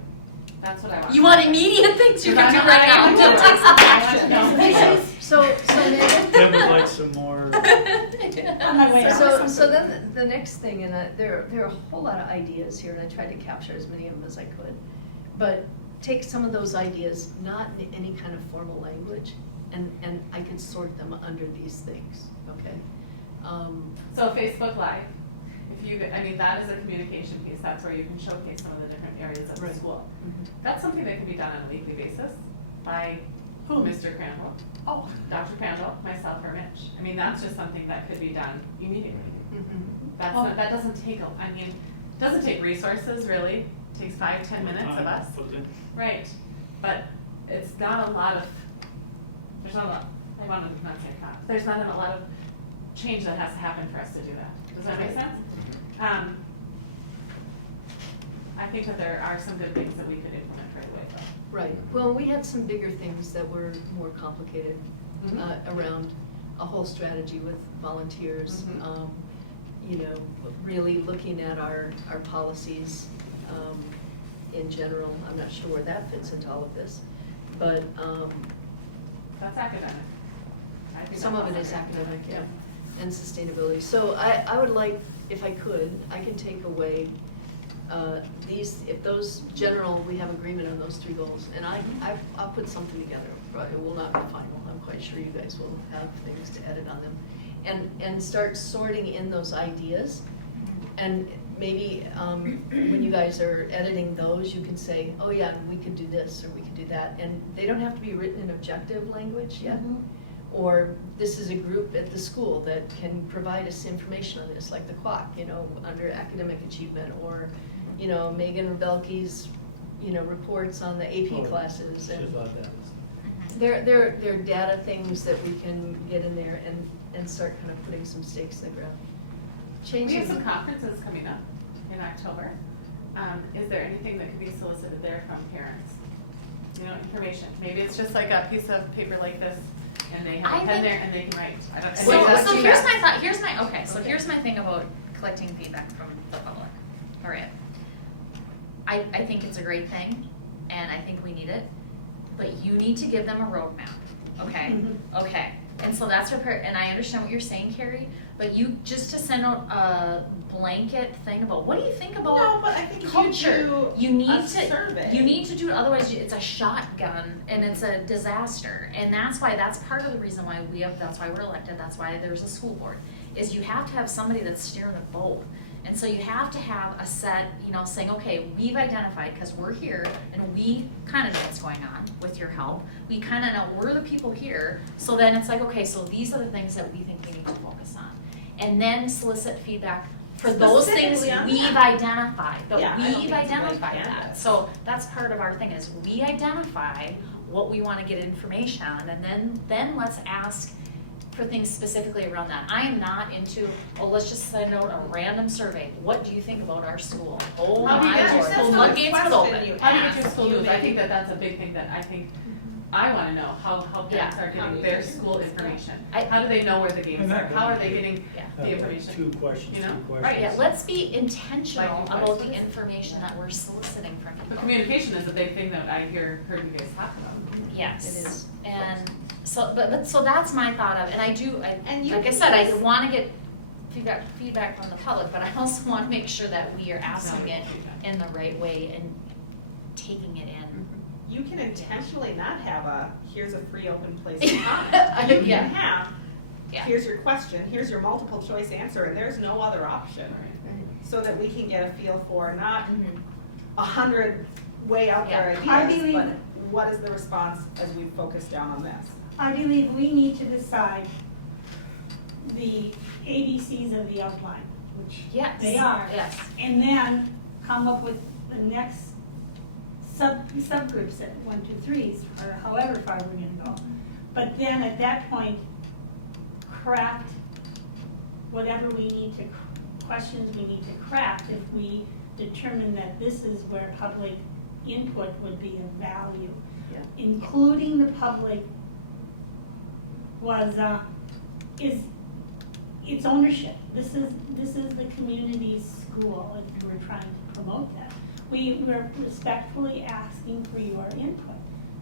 That's what I want. You want immediate things you can do right now. I want to take some action. No, So Megan? Deb would like some more. On my way out. So then the next thing, and there are a whole lot of ideas here, and I tried to capture as many of them as I could. But take some of those ideas, not in any kind of formal language, and I could sort them under these things, okay? So Facebook Live, if you, I mean, that is a communication piece, that's where you can showcase some of the different areas of the Right. school. Mhm. That's something that can be done on a weekly basis by Who? Mr. Crandall, Oh, Dr. Crandall, myself, or Mitch. I mean, that's just something that could be done immediately. Mhm. That's Oh. not, that doesn't take, I mean, it doesn't take resources really, it takes 5-10 minutes of us. Put it in. Right, but it's not a lot of, there's not a lot, I wanted to not say that, there's not a lot of change that has to happen for us to do that. Does that make sense? I think that there are some good things that we could implement right away though. Right, well, we had some bigger things that were more complicated around a whole strategy with volunteers. Mhm. You know, really looking at our policies in general. I'm not sure where that fits into all of this, but That's academic. I think some of it that's is academic, yeah, Yeah. and sustainability. So I would like, if I could, I can take away these, if those general, we have agreement on those 3 goals, and I'll put something together, but it will not be final. I'm quite sure you guys will have things to edit on them. And start sorting in those ideas, and maybe when you guys are editing those, you can say, oh yeah, we could do this, or we could do that, and they don't have to be written in objective language yet. Mhm. Or this is a group at the school that can provide us information on this, like the CWAC, you know, under academic achievement, or, you know, Megan Rebelke's, you know, reports on the AP Oh, classes. And Should have that. they're data things that we can get in there and start kind of putting some stakes in the ground. We Changing. have some conferences coming up in October. Is there anything that could be solicited there from parents? You know, information, maybe it's just like a piece of paper like this, and they have I a pen think- there and they can write. I don't- and So, they just so do here's that. my thought, so Okay. here's my thing about collecting feedback from the public. All right. I think it's a great thing, and I think we need it, but you need to give them a roadmap, okay? Mhm. Okay, and so that's and I understand what you're saying, Carrie, but you, just to send out a blanket thing about, what do you think about No, but I think if culture? you You need a to, survey. you need to do it, otherwise it's a shotgun and it's a disaster. And that's part of the reason why that's why we're elected, that's why there's a school board, is you have to have somebody that's steering a boat. And so you have to have a set, you know, saying, okay, we've identified, because we're here and we kind of know what's going on with your help. We kind of know we're the people here. So then it's like, okay, so these are the things that we think we need to focus on. And then solicit feedback for those things Specifically on we've that. identified, but Yeah, I don't we've think it's identified blank that. canvas. So that's part of our thing, is we identify what we want to get information on, and then let's ask for things specifically around that. I am not into, oh, let's just send out a random survey. What do you think about our school? Oh How do you my get your lord, school the moved? floodgates would Question open. you How do you get your ask, school you moved? I make- think that that's a big thing that I think, I wanna know how parents are How do getting you their get your school school information. I- How do they know where the games And are? that- How are they getting Yeah. the information? 2 questions, You know? 2 questions. Right, yeah, let's be intentional Like about the questions? information that we're soliciting from But people. communication is a big thing that I heard you guys talk about. Yes. It is. And so, but so that's my thought of, and And you like I can said, I use- wanna get feedback from the public, but I also wanna make sure that we are asking it in the right way and taking it in. You can intentionally not have a, here's a free open place to comment. You Yeah. can have, Yeah. here's your question, here's your multiple choice answer, and there's no other option. So that we can get a feel for not Mhm. 100 way out there Yeah. I ideas, believe- but what is the response as we focus down on this? I believe we need to decide the ABCs of the outline, which Yes. they are. Yes. And then come up with the next subgroups at 1, 2, 3s, or however far we're gonna go. But then at that point, craft whatever we need to, questions we need to craft if we determine that this is where public input would be of value. Yeah. Including the public was, is its ownership. This is the community's school, if we're trying to promote that. We're respectfully asking for your input.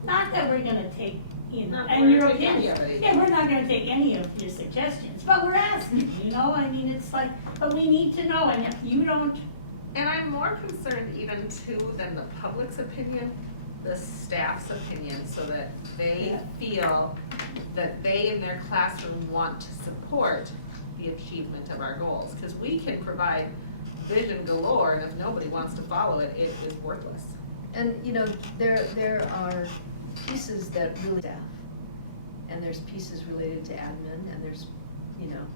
Not that we're gonna take, you know, Not and your gonna take any opinion. of it. Yeah, we're not gonna take any of your suggestions, but we're asking, you know, I mean, it's like, but we need to know, and if you don't, And I'm more concerned even too than the public's opinion, the staff's opinion, so that they Yeah. feel that they in their classroom want to support the achievement of our goals. Cause we can provide vision galore, and if nobody wants to follow it, it is worthless. And, you know, there are pieces that really staff, and there's pieces related to admin, and there's, you know,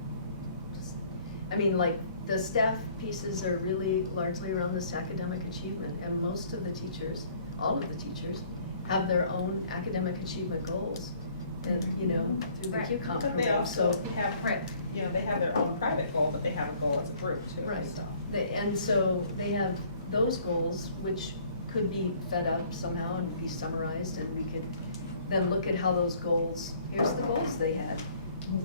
just, I mean, like, the staff pieces are really largely around this academic achievement, and most of the teachers, all of the teachers, have their own academic achievement goals, and, you know, through the Right. QComp But they program, also so. have, Right. you know, they have their own private goal, but they have a goal as a group too, Right. so. And so they have those goals, which could be fed up somehow and be summarized, and we could then look at how those goals, here's the goals they had.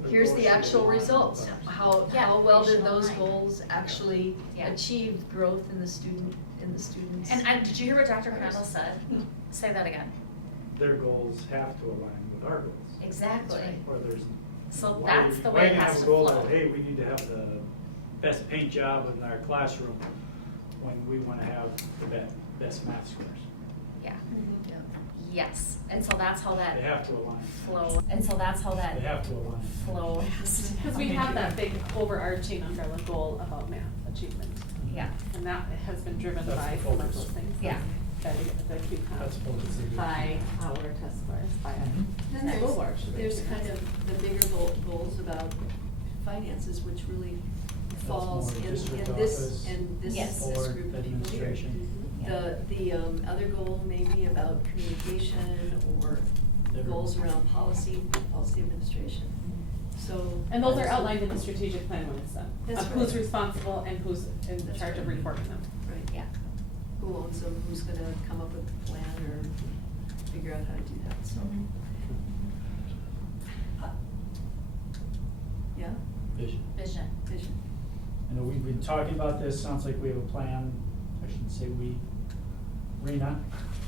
Here's the actual results, how Yeah, well they did should those align. goals actually Yeah. achieve growth in the students? And did you hear what Dr. Crandall said? Say that again. Their goals have to align with our goals. Exactly. Or there's. So why that's we- the why way you it have has a to goal flow. that, hey, we need to have the best paint job in our classroom when we wanna have the best math scores. Yeah, Yeah. yes, and so that's how They that have to align. flow, and so that's how They that have to align. flow has to Because we happen. have that big overarching umbrella goal about math achievement. Yeah, And that has been driven That's by the some of focus. those things. Yeah. By the QComp, That's focus of it. by our test scores, by Then school board. should be. there's kind of the bigger goals about finances, which really falls more in district this, office, in this Yes. group board, of people here. administration. The other goal may be about communication or goals around policy administration, so. And those are outlined in the strategic plan when it's done, That's of who's right. responsible and who's in That's charge of right. reporting them. Right, yeah. who owns them, who's gonna come up with the plan or figure out how to do that, so. Yeah, Vision. Vision. vision. I know we've been talking about this, sounds like we have a plan, I shouldn't say we. Rena,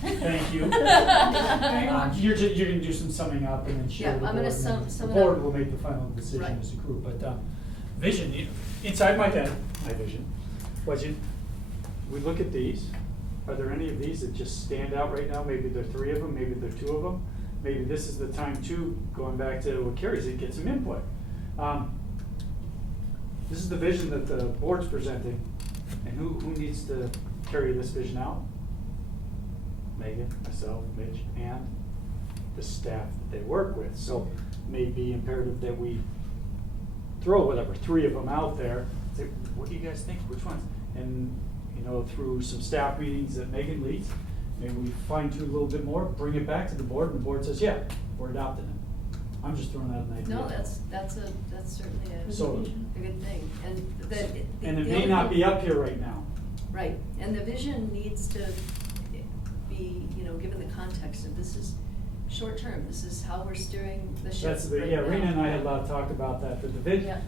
thank you. Very much. You're gonna do some summing up and then share Yeah, with the I'm board. gonna and then sum it The board up. will make the final Right. decision as a group, but, vision, inside my head, my vision, was we look at these, are there any of these that just stand out right now? Maybe there are 3 of them, maybe there are 2 of them. Maybe this is the time too, going back to what Carrie said, get some input. This is the vision that the board's presenting, and who needs to carry this vision out? Megan, myself, Mitch, and the staff that they work with. So it may be imperative that we throw whatever, 3 of them out there, say, what do you guys think, which ones? And, you know, through some staff meetings that Megan leads, maybe we fine tune a little bit more, bring it back to the board, and the board says, yeah, we're adopting it. I'm just throwing out an idea. No, that's certainly So- a good thing, and that. And it the may only not thing- be up here right now. Right, and the vision needs to be, you know, given the context of this is short-term, this is how we're steering the ship That's right yeah, now. Rena and I had a lot of talk about that, but the vision, Yeah.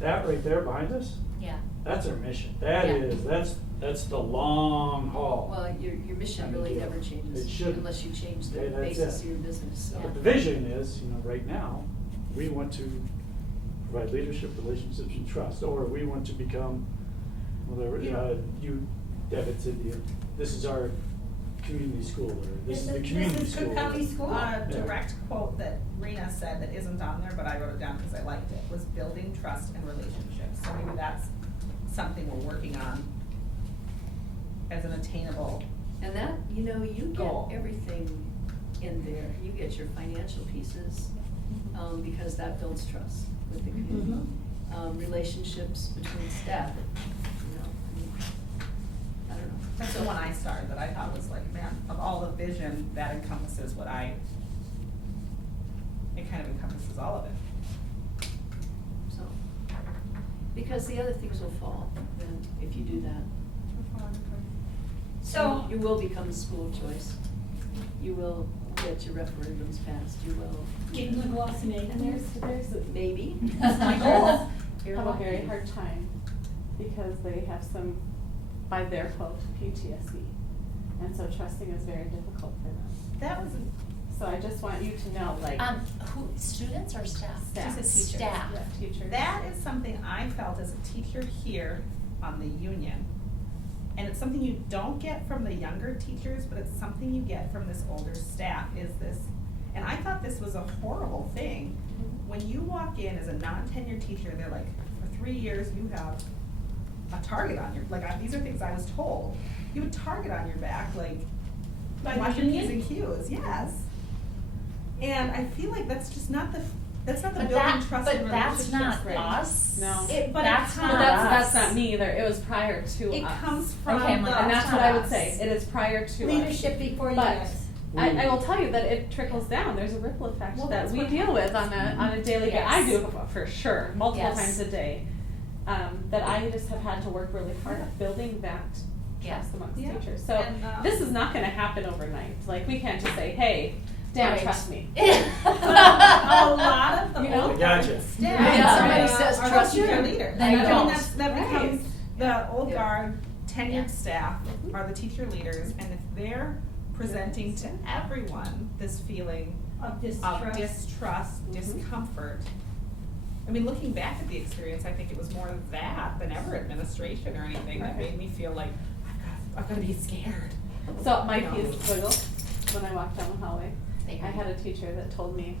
that right there behind us, Yeah. that's our mission. That Yeah. is, that's the long haul. Well, your mission Kind of really deal. never changes. It shouldn't. Unless you change the Yeah, that's basis it. of your business, so. But the vision is, you know, right now, we want to provide leadership, relationships, and trust, or we want to become, whatever, you, Devitt said, this is our community school, or this is the community This is school. Cook County School. Yeah. Direct quote that Rena said that isn't on there, but I wrote it down because I liked it, was building trust and relationships. So maybe that's something we're working on as an attainable. And that, you know, you Goal. get everything in there. You get your financial pieces, because that builds trust with the community. Relationships between staff, you know, I mean, I don't know. That's the one I started that I thought was like, man, of all the vision, that encompasses what it kind of encompasses all of it. So, because the other things will fall, then, if you do that. So- You will become a school of choice. You will get your referendums passed, you will. Give them a glossy name. And there's Maybe. That's my goal. have a very hard time because they have some, by their quote, PTSD. And so trusting is very difficult for them. That was So I just want you to know, like, Who, students or staff? staff. She's a teacher. Staff. Yeah, teachers. That is something I felt as a teacher here on the union. And it's something you don't get from the younger teachers, but it's something you get from this older staff, is this, and I thought this was a horrible thing. When you walk in as a non-tenured teacher, they're like, for 3 years, you have a target on your, these are things I was told. You have a target on your back, like, By the watch your P's union? and Q's, yes. And I feel like that's just not the But building that, trust and but that's relationships not thing. us. No. But That's it But not comes, that's not me either. It was prior to it us. comes from Okay, I'm like, the- And that's That's what not I would us. say. It is prior to us. Leadership before you But guys. I will tell you that it trickles down. There's a ripple effect Well, that that's we what deal with on a daily basis. I Yes. do for sure, multiple Yes. times a day. That I just have had to work really hard at building that Yeah. trust amongst Yeah. teachers. So And, this is not going to happen overnight. Like we can't just say, "Hey, Dan, Right. trust me." But a lot of the You know? old Gotcha. guard staff Yeah, somebody are says, are "Trust teacher me." leaders. They I don't. mean, that Right. becomes, the old Yeah. guard tenured Yeah. staff are the teacher leaders, and if they're presenting to everyone this feeling Of of distrust. distrust, Mhm. discomfort. I mean, looking back at the experience, I think it was more that than ever administration or anything that made me feel like, I've got to be scared. So my You know. piece wiggled when I walked down the hallway. They I had a teacher that told me,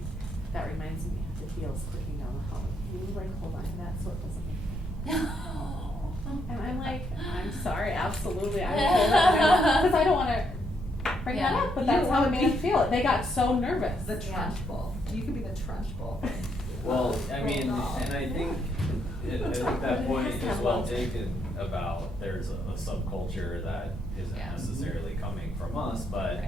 "That reminds me of the heels clicking down the hallway. Can you like hold on to that so it doesn't make." And I'm like, "I'm sorry, absolutely, I will hold it," because I don't want to bring that Yeah. up, but You that's don't how it wanna made me be- feel. They got so nervous. The trunch bowl. You could be the trunch bowl. Well, I mean, and I think, I think that point is well taken about there's a subculture that isn't Yeah. necessarily coming from us, but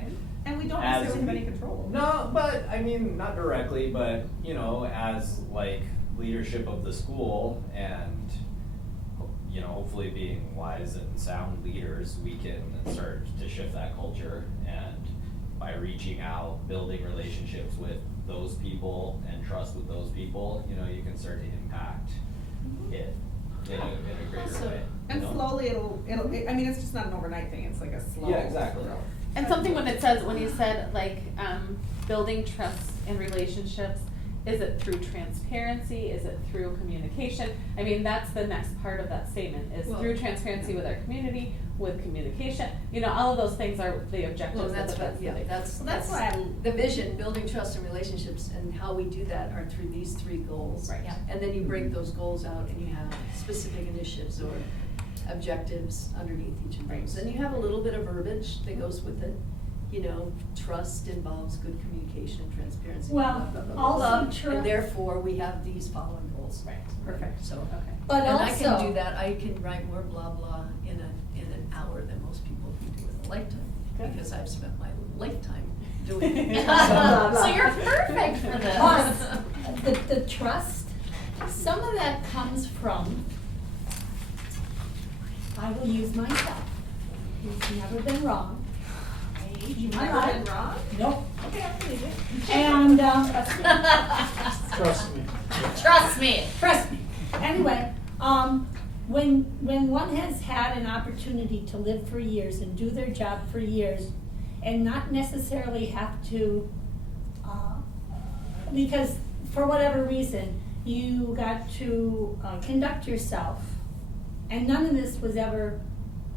And we don't As necessarily have we- any control. no, but I mean, not directly, but you know, as like leadership of the school and you know, hopefully being wise and sound leaders, we can start to shift that culture, and by reaching out, building relationships with those people and trust with those people, you know, you can start to impact it in a greater Also- way. you And know? slowly I mean, it's just not an overnight thing, it's like a slow. Yeah, exactly. growth. And something when it says, when you said like, building trust in relationships, is it through transparency? Is it through communication? I mean, that's the next part of that statement, is Well- through transparency with our community, with communication. You know, all of those things are the objectives Well, of that's the what, yeah, that's, Well, that's why I'm- the vision, building trust and relationships, and how we do that are through these 3 goals. Right. Yeah. And then you break those goals out and you have specific initiatives or objectives underneath each of those. And you have a little bit of verbiage that goes with it. You know, trust involves good communication, transparency, blah, Well, blah, blah, blah, also blah. tru- And therefore, we have these following goals. Right. Perfect, so. Okay. But And I can also- do that, I can write more blah, blah in an hour than most people can do in a lifetime. Good. Because I've spent my lifetime doing it. So you're perfect for this. Plus, the trust, some of that comes from, I will use myself, who's never been wrong. You've My never life. been wrong? Nope. Okay, I believe it. And, Trust me. Trust me. trust me. Anyway, when one has had an opportunity to live for years and do their job for years and not necessarily have to, because for whatever reason, you got to conduct yourself, and none of this was ever,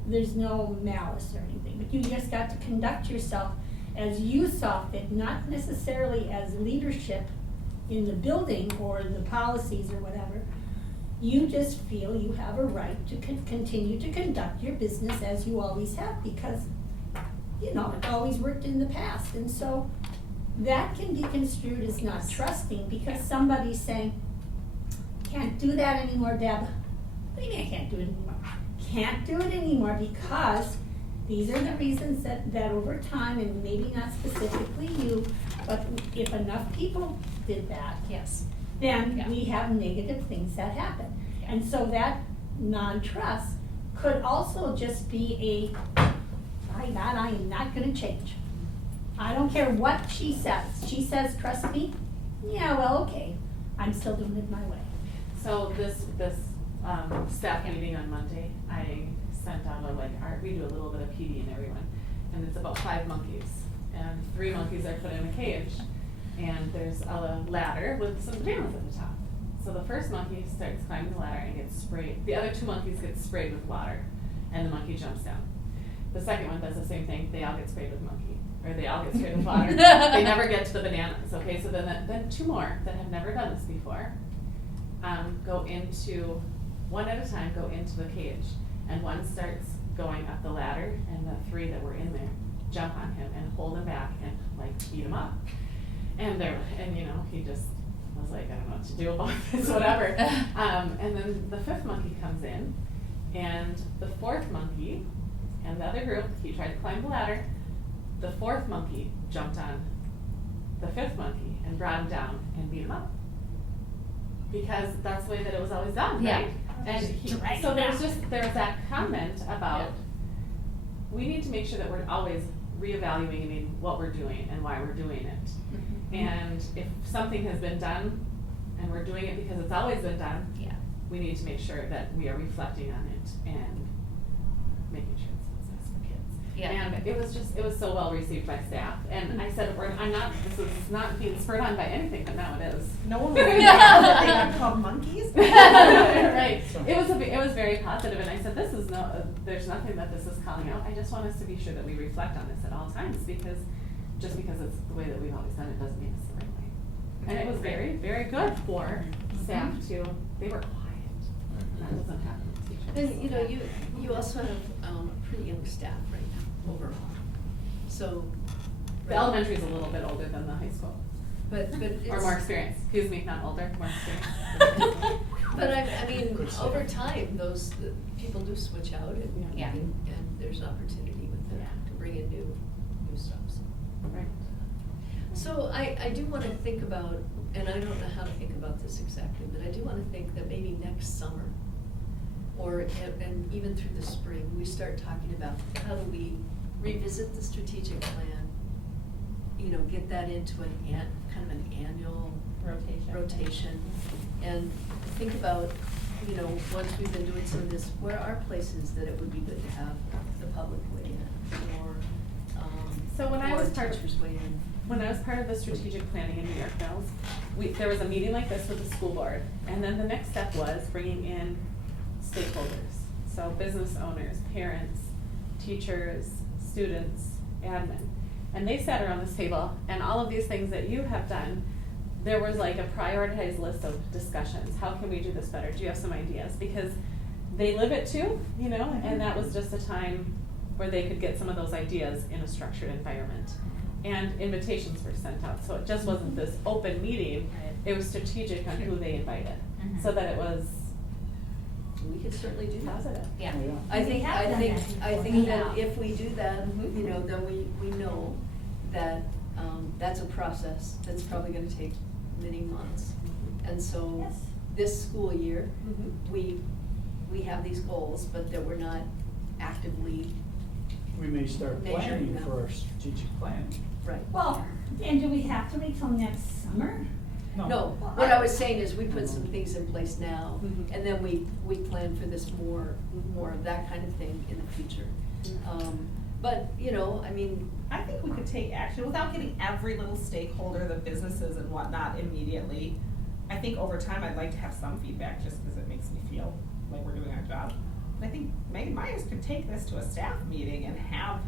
there's no malice or anything, but you just got to conduct yourself as you saw fit, not necessarily as leadership in the building or the policies or whatever. You just feel you have a right to continue to conduct your business as you always have, because, you know, it always worked in the past. And so that can be construed as not trusting, because somebody's saying, can't do that anymore, Deb. What do you mean I can't do it anymore? Can't do it anymore because these are the reasons that over time, and maybe not specifically you, but if enough people did that, Yes. then Yeah. we have negative things that happen. And so that non-trust could also just be by God, I am not gonna change. I don't care what she says. She says, trust me? Yeah, well, okay. I'm still doing it my way. So this staff meeting on Monday, I sent out we do a little bit of PD in everyone, and it's about 5 monkeys. and 3 monkeys are put in a cage, and there's a ladder with some bananas at the top. So the first monkey starts climbing the ladder and gets sprayed. The other 2 monkeys get sprayed with water, and the monkey jumps down. The second one does the same thing. They all get sprayed with monkey, or they all get sprayed with water. They never get to the bananas. Okay, so then 2 more that have never done this before go into, one at a time, go into the cage, and one starts going up the ladder, and the 3 that were in there jump on him and hold him back and like beat him up. And you know, he just was like, I don't know what to do about this, whatever. And then the 5th monkey comes in, and the 4th monkey and the other group, he tried to climb the ladder. The 4th monkey jumped on the 5th monkey and brought him down and beat him up. Because that's the way that it was always done, Yeah. right? And so there was that comment about, we need to make sure that we're always reevaluating what we're doing and why we're doing it. And if something has been done and we're doing it because it's always been done, Yeah. we need to make sure that we are reflecting on it and making sure it's success for kids. Yeah. And it was so well received by staff. And I said, this is not being spurred on by anything, but now it is. No one would that they got called monkeys. Right. It was very positive, and I said, there's nothing that this is calling out. I just want us to be sure that we reflect on this at all times, because just because it's the way that we've always done it doesn't mean it's the right way. And it was very, very good for staff to, they were quiet. That doesn't happen with teachers. And, you know, you also have a pretty young staff right now, overall. So. The elementary is a little bit older than the high school. But it's. Or more experienced. Excuse me, not older, more experienced. But I mean, Good stuff. over time, the people do switch out and, Yeah. and there's opportunity with them Yeah. to bring in new stuff. So. Right. So I do want to think about, and I don't know how to think about this exactly, but I do want to think that maybe next summer, and even through the spring, we start talking about how do we revisit the strategic plan, you know, get that into kind of an annual rotation, and think about, you know, once we've been doing some of this, where are places that it would be good to have the public weigh in, or So when I was or part of, teachers weigh in. when I was part of the strategic planning in New York Mills, there was a meeting like this with the school board, and then the next step was bringing in stakeholders. So business owners, parents, teachers, students, admin. And they sat around this table, and all of these things that you have done, there was like a prioritized list of discussions. How can we do this better? Do you have some ideas? Because they live it too, you know, and that was just a time where they could get some of those ideas in a structured environment. And invitations were sent out, so it just wasn't this open meeting, it was strategic on who they invited, so that it was We could certainly do that. positive. Yeah. Oh, yeah. I think that Yeah. if we do that, you know, then we know that, that's a process that's probably gonna take many months. And so, Yes. this school year, we have these goals, but that we're not actively, We may start Measuring planning them. for our strategic plan. right. Well, and do we have to wait till next summer? No, what I was saying is we put some things in place now, Mhm. and then we plan for this more of that kind of thing in the future. But, you know, I mean, I think we could take action without getting every little stakeholder, the businesses and whatnot immediately. I think over time, I'd like to have some feedback just because it makes me feel like we're doing our job. And I think Megan Myers could take this to a staff meeting and have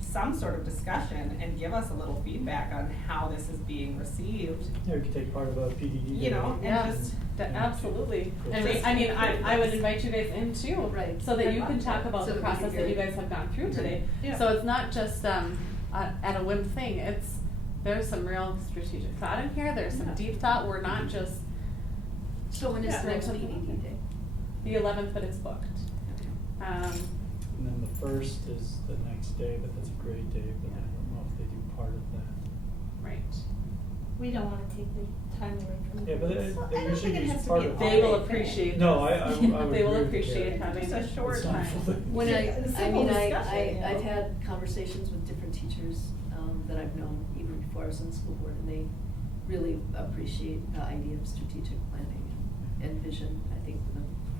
some sort of discussion and give us a little feedback on how this is being received, Yeah, we could take part of a PDD. you know, and Yeah. just, Absolutely. And Just- I would invite you guys in too. Right. So that you can talk about So the that we can process hear that you it. guys have gone through today. Yeah. So it's not just, at a whim thing, there's some real strategic thought in here, there's some Yeah. deep thought, we're not just so when is Yeah, the next that's- PDD day? the 11th, but it's booked. And then the 1st is the next day, but that's a great day, but I don't know if they do part of that. Right. We don't wanna take the time away from the. Yeah, but Well, I they don't usually think it use has to part be of all it. They will day thing. appreciate. No, I this. would They will agree with appreciate Karen. having Just a short It's not time. full. When It's a simple discussion, you know. I've had conversations with different teachers, that I've known even before I was on the school board, and they really appreciate the idea of strategic planning and vision, I think, for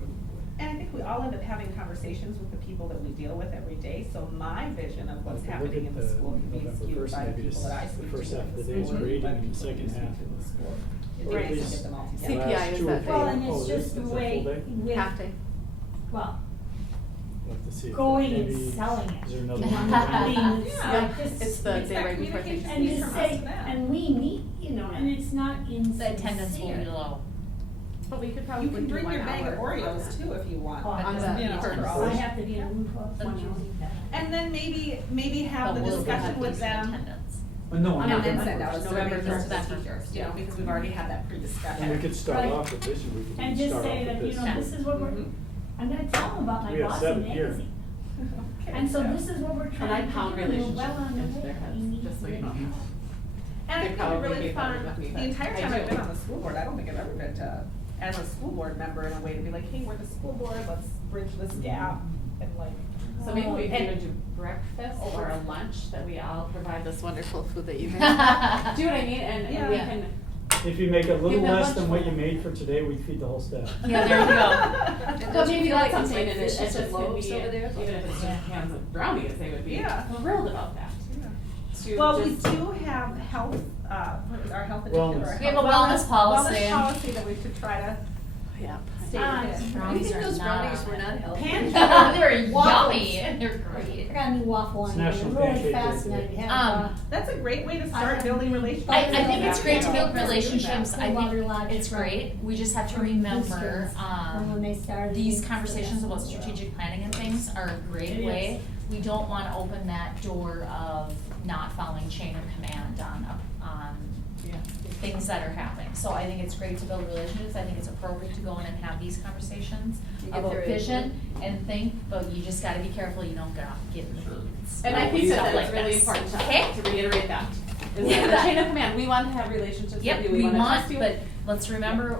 the board. And I think we all end up having conversations with the people that we deal with every day, so my vision of what's If you look happening at in the school can be November skewed 1st, by the maybe people that I the speak to. first half of the in day is school, grading by and the people that second we speak half to in the school. It's Or at nice to least get them all the together. CPI last is two or that three. Well, and Oh, it's is just it the a full way, day? with, Half day. well, We'll have to see if going maybe- and selling it. Is there another You know, one? I mean, it's Yeah. like this. It's the It's day that right before communication Thanksgiving. And you piece from us say, to them. and we need, you know, and it's not insincere. The attendance will be low. But we could probably You can do bring 1 your bag of hour. Oreos too if you want. Oh, On I the You know, first. for I all- have to get a room for One one hour. And then maybe have But the we'll discussion have with decent them. attendance. No, And then November send out a 1st. survey November to the 1st. teachers, you know, because we've already had that pre-discussion. And we could start Right. off with this, and we could And even just start say off that, with you this. know, this is what we're, Mhm. I'm gonna tell them about my We have boss 7 in here. magazine. Okay, And so yeah. this is what we're And trying I to do, pound and we're relationships well on the into way. their heads, We need just so to you know. really- And I They think probably it'd be really hate that fun, with me, the but entire I time I've do. been on the school board, I don't think I've ever been to, as a school board member, in a way to be like, hey, we're the school board, let's bridge this gap, and like. So maybe we And- can even do breakfast Or- or a lunch that we all provide this wonderful food that you guys do you know what I mean? And we Yeah. can, If you make a little Give them less lunch than what you money. made for today, we feed the whole staff. Yeah, there you go. but maybe like things something like and it's fishes just and gonna be, loaves over there? even if it's just cans of brownies, they would be Yeah. thrilled about that. To Well, we just- do have health, what is our health Wellness. initiative? Our We have a health- wellness policy. Wellness policy that we should try to Yeah. stay Ah, within. I Brownies think are those brownies not- were not healthy. Pancake. They're Waffles. yummy and they're I great. got a new waffle on It's here, National really Pancake Day fascinating, today. have, That's a great way to I start have- building relationships. I think it's great to Yeah. build relationships. I Water think Lodge it's from- great. We just have to from remember, Boosters, from when they started. these It's the conversations best about in the world. strategic planning and things are a great It way. We don't wanna open that door of not following chain of command on things that are happening. So I think it's great to build relationships. I think it's appropriate to go in and have these conversations You get about their vision and think, but you just gotta be careful you don't get in the weeds. And I think Stuff that like it's really this. important Okay? to reiterate that. Is Yeah. that the chain of command, we want to have relationships with Yep, you, we wanna want, trust you. but let's remember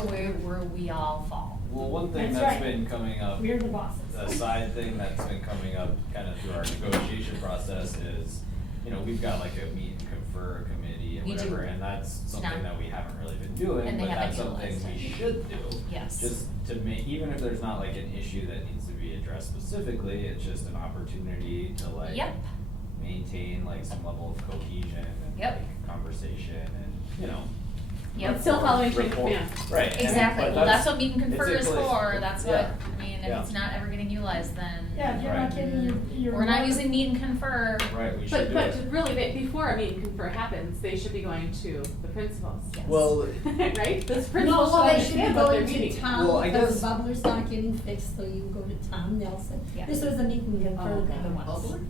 where we all fall. Well, one thing That's that's right. been coming up, We're the bosses. a side thing that's been coming up kind of through our negotiation process is, you know, we've got like a meet and confer committee and We do. whatever, and that's something not- that we haven't really been doing, And they but haven't that's something utilized we it. should do. Yes. Just to make, even if there's not like an issue that needs to be addressed specifically, it's just an opportunity to like Yep. maintain like some level of cohesion and Yep. like conversation and, you know. Yep. But still following chain of rapport. command. Right. and- Exactly, but well, that's what meet and it's confer a is place- for, that's what, yeah. I mean, if Yeah. it's not ever getting utilized, then. Yeah, if you're not Right. getting your. We're not using meet and confer. Right, we should But do it. really, before a meet and confer happens, they should be going to the principals. Yes. Well, Right? This No, principal should well, they should be understand what they're going to meeting. Tom, Well, I because guess- the bubbler's not getting fixed, so you go to Tom Nelson. Yeah. This was a meet and confer. Oh, okay. the ones.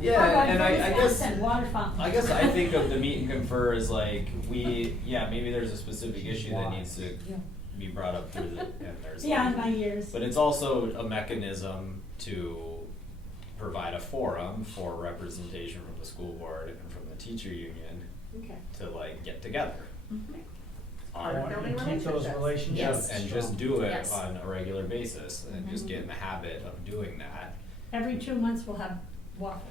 yeah, and I guess. Fountain, water fountain. I guess I think of the meet and confer as like, maybe there's a specific issue that needs to be brought up through the, and there's. Beyond my years. But it's also a mechanism to provide a forum for representation from the school board and from the teacher union Okay. to like get together. Part of building And keep those relationships. relationships Yes. And strong. just do it Yes. on a regular basis and just Mhm. get in the habit of doing that. Every 2 months we'll have waffles.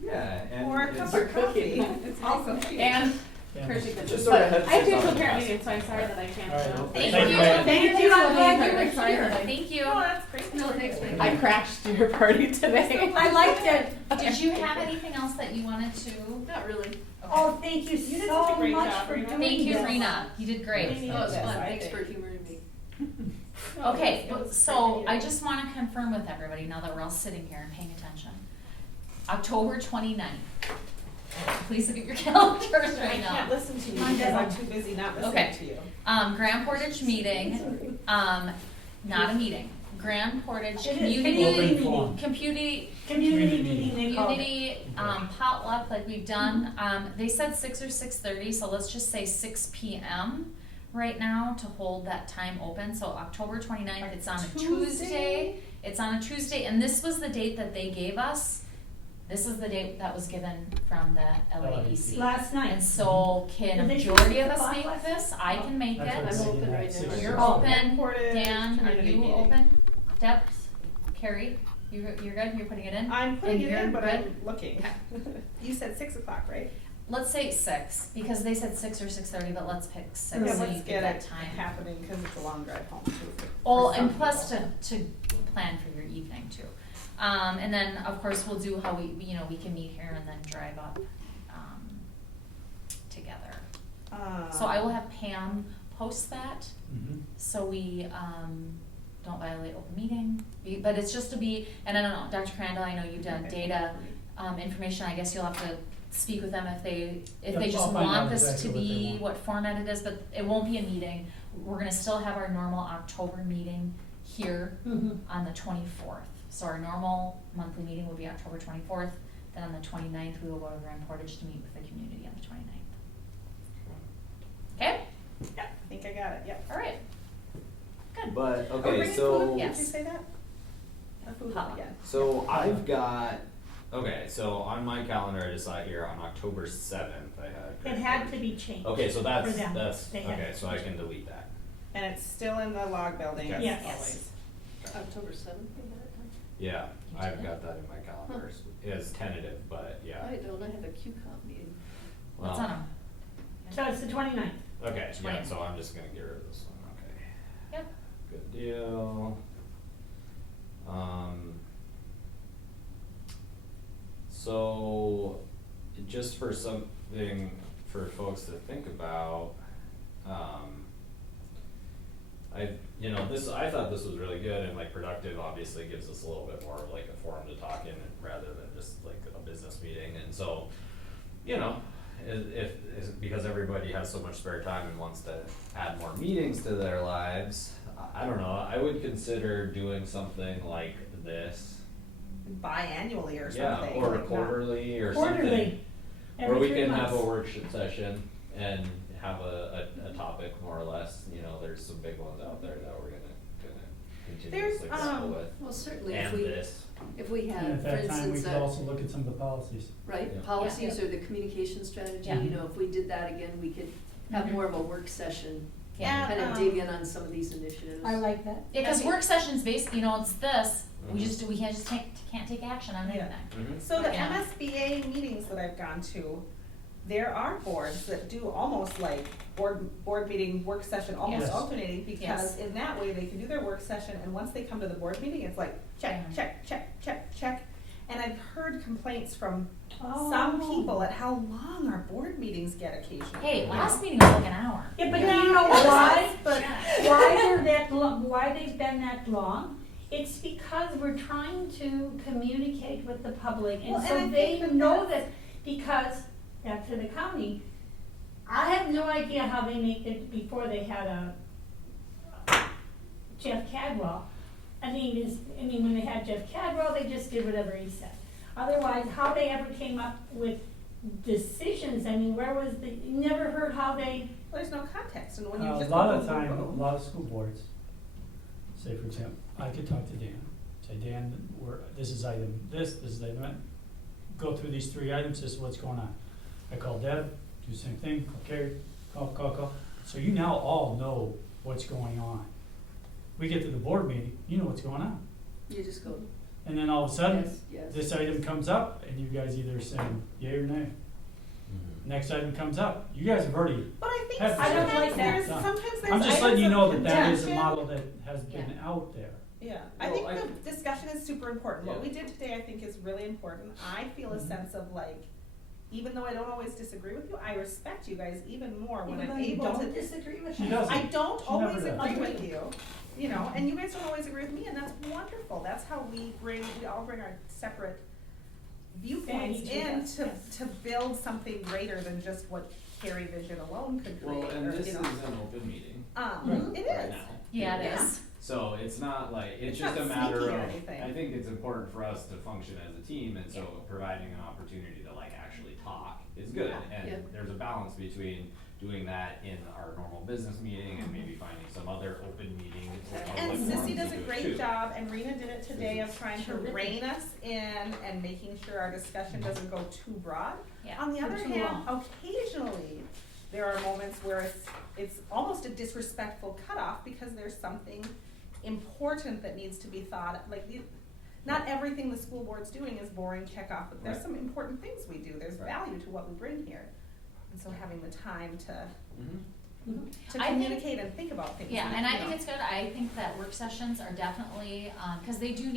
Yeah, and Or a it's- cup of coffee. cooking. It's also cute. And Yeah. Hershey Kisses. Just sort of But heads I have to go on to a the parent process. meeting, so I'm sorry that I can't. All right, well, Thank thank you. you. Thank you, I'm glad you were Sorry here. that I- Thank you. Oh, that's great. No, thanks, Mike. I crashed your party today. I liked it. Did you have anything else that you wanted to? Not really. Oh, thank you You did so such a great much job, for Rena. doing Thank you, this. Rena, you did great. Maybe Oh, it was Yes, fun, I thanks think. for humoring me. Okay, so I just wanna confirm with everybody, now that we're all sitting here and paying attention. October 29th. Please look at your calendars I right now. can't listen to you Mine because I'm doesn't. too busy not Okay. listening to you. Grand Portage meeting, not a meeting. Grand Portage It is. Community, Open forum. community, Community meeting, they called it. community, potluck like we've done. They said 6 or 6:30, so let's just say 6 p.m. right now to hold that time open. So October 29th, it's on a Tuesday. It's on a Tuesday, and this was the date that they gave us. This is the date that was given from the LAEC. Last night. And so can a Did they majority of fix the us make clock last this? I can make That's what it. I'm open I'm right saying, now. You're Oh. open. Portage Dan, are community you meeting. open? Deb, Carrie, you're good? You're putting it in? I'm putting And it in, you're but good? I'm looking. You said 6 o'clock, right? let's say 6, because they said 6 or 6:30, but let's pick 6, Yeah, so let's you get get that it time. happening, cause it's a long drive home too. for Well, some and plus people. to plan for your evening too. And then, of course, we'll do how we can meet here and then drive up, together. So I will have Pam post that, Mhm. so we, don't violate open meeting. But it's just to be, and I don't know, Dr. Crandall, I know you've done Okay. data, information, I guess you'll have to speak with them if they Yep, just I'll find want out this to exactly what they be want. what format it is, but it won't be a meeting. We're gonna still have our normal October meeting here Mhm. on the 24th. So our normal monthly meeting will be October 24th, then on the 29th, we will go to Grand Portage to meet with the community on the 29th. Okay, Yep, I think I got it, yep. all right, good. But, Are we okay, bringing so. food? Did Yes. you say that? Food Pop. again. So I've got, okay, so on my calendar, I just saw here on October 7th, I had. It had to be changed. Okay, so that's, for them. that's, They had okay, to so I change can delete that. And it's still in the log building, Okay. Yes. always. October 7th, we had it Yeah, You I've did it? got that in my calendar, it's tentative, but done. yeah. I don't, I have a QCOM meeting. What's Well, on them? So it's the 29th. Okay, yeah, 20th. so I'm just gonna get rid of this one, okay. Yep. Good deal. So, just for something for folks to think about, I thought this was really good and like productive, obviously gives us a little bit more of like a forum to talk in rather than just like a business meeting, and so, because everybody has so much spare time and wants to add more meetings to their lives, I don't know, I would consider doing something like this. Biannually or Yeah, something. or like not- quarterly or something. Quarterly. Or we Every 3 can have a months. work session and have a topic more or less, there's some big ones out there that we're gonna continuously wrestle with. Well, certainly if And we, this, if we And have, at for that time, we instance, could also look at some of the policies. right, Yeah. policies or the communication strategy, Yeah. if we did that again, we could have Mhm. more of a work session. Yeah, Kind of dig in on some of these initiatives. I like that. Yeah, cause Okay. work sessions based, it's this, we Mhm. we can't take action on Yeah. anything. Mhm. So the Yeah. MSBA meetings that I've gone to, there are boards that do almost like board meeting, work session, almost Yes. alternating, because Yes. in that way, they can do their work session, and once they come to the board meeting, it's like, check, Mhm. check. And I've heard complaints from Oh. some people at how long our board meetings get occasionally. Hey, last meeting was like an hour. Yeah, but Yeah. do you know why? But Why they're that long, why they've been that long? It's because we're trying to communicate with the public, Well, and and so I they think know that's- that, because, back to the county, I have no idea how they make it before they had a Jeff Cadwell. When they had Jeff Cadwell, they just did whatever he said. Otherwise, how they ever came up with decisions, where was you never heard how they, there's no context, and when you A just. lot go of boom, boom, time, a boom. lot of school boards, say for example, I could talk to Dan, say, Dan, this is item this is item that. Go through these 3 items, this is what's going on. I call Deb, do the same thing, call Carrie, call. So you now all know what's going on. We get to the board meeting, you know what's going on. You just go, And then all of a sudden, yes. this item comes up and you guys either say yay or nay. Mhm. Next item comes up, you guys have already, But I think Have to I don't sometimes like that. there's, Done. sometimes there's I'm just letting items you of know that is a contention. model that has been out there. Yeah, I Well, think the discussion is super important. What Yeah. we did today, I think, is really important. I feel a Mhm. sense of like, even though I don't always disagree with you, I respect you guys even more when even I'm though you able to. don't disagree with She me? doesn't. I don't She always never does. agree with you, and you guys don't always agree with me, and that's wonderful. That's how we all bring our separate viewpoints Value to in us, to, yes. to build something greater than just what Carrie Vision alone could create. Well, and or, this you is know. an open meeting Right. It right is. now. Yeah, it Yeah. is. So it's not like, it's It's just not a matter sneaky or of, anything. I think it's important for us to function as a team, and so Yeah. providing an opportunity to like actually talk is good. Yeah. And Yeah. there's a balance between doing that in our normal business meeting and maybe finding some other open meeting. or And public And forums Sissy does to a do it great too. job, and Rena did it today, of trying to Terrific. rein us in and making sure our discussion doesn't go too broad. Yeah. On the Or other too hand, occasionally, there are moments where it's almost a disrespectful cutoff because there's something important that needs to be thought, like not everything the school board's doing is boring, check off, but there's Right. some important things we do, there's Right. value to what we bring here. And so having the time to I think- communicate and think about things. Yeah, and I think it's good, I think that work sessions are definitely, cause they do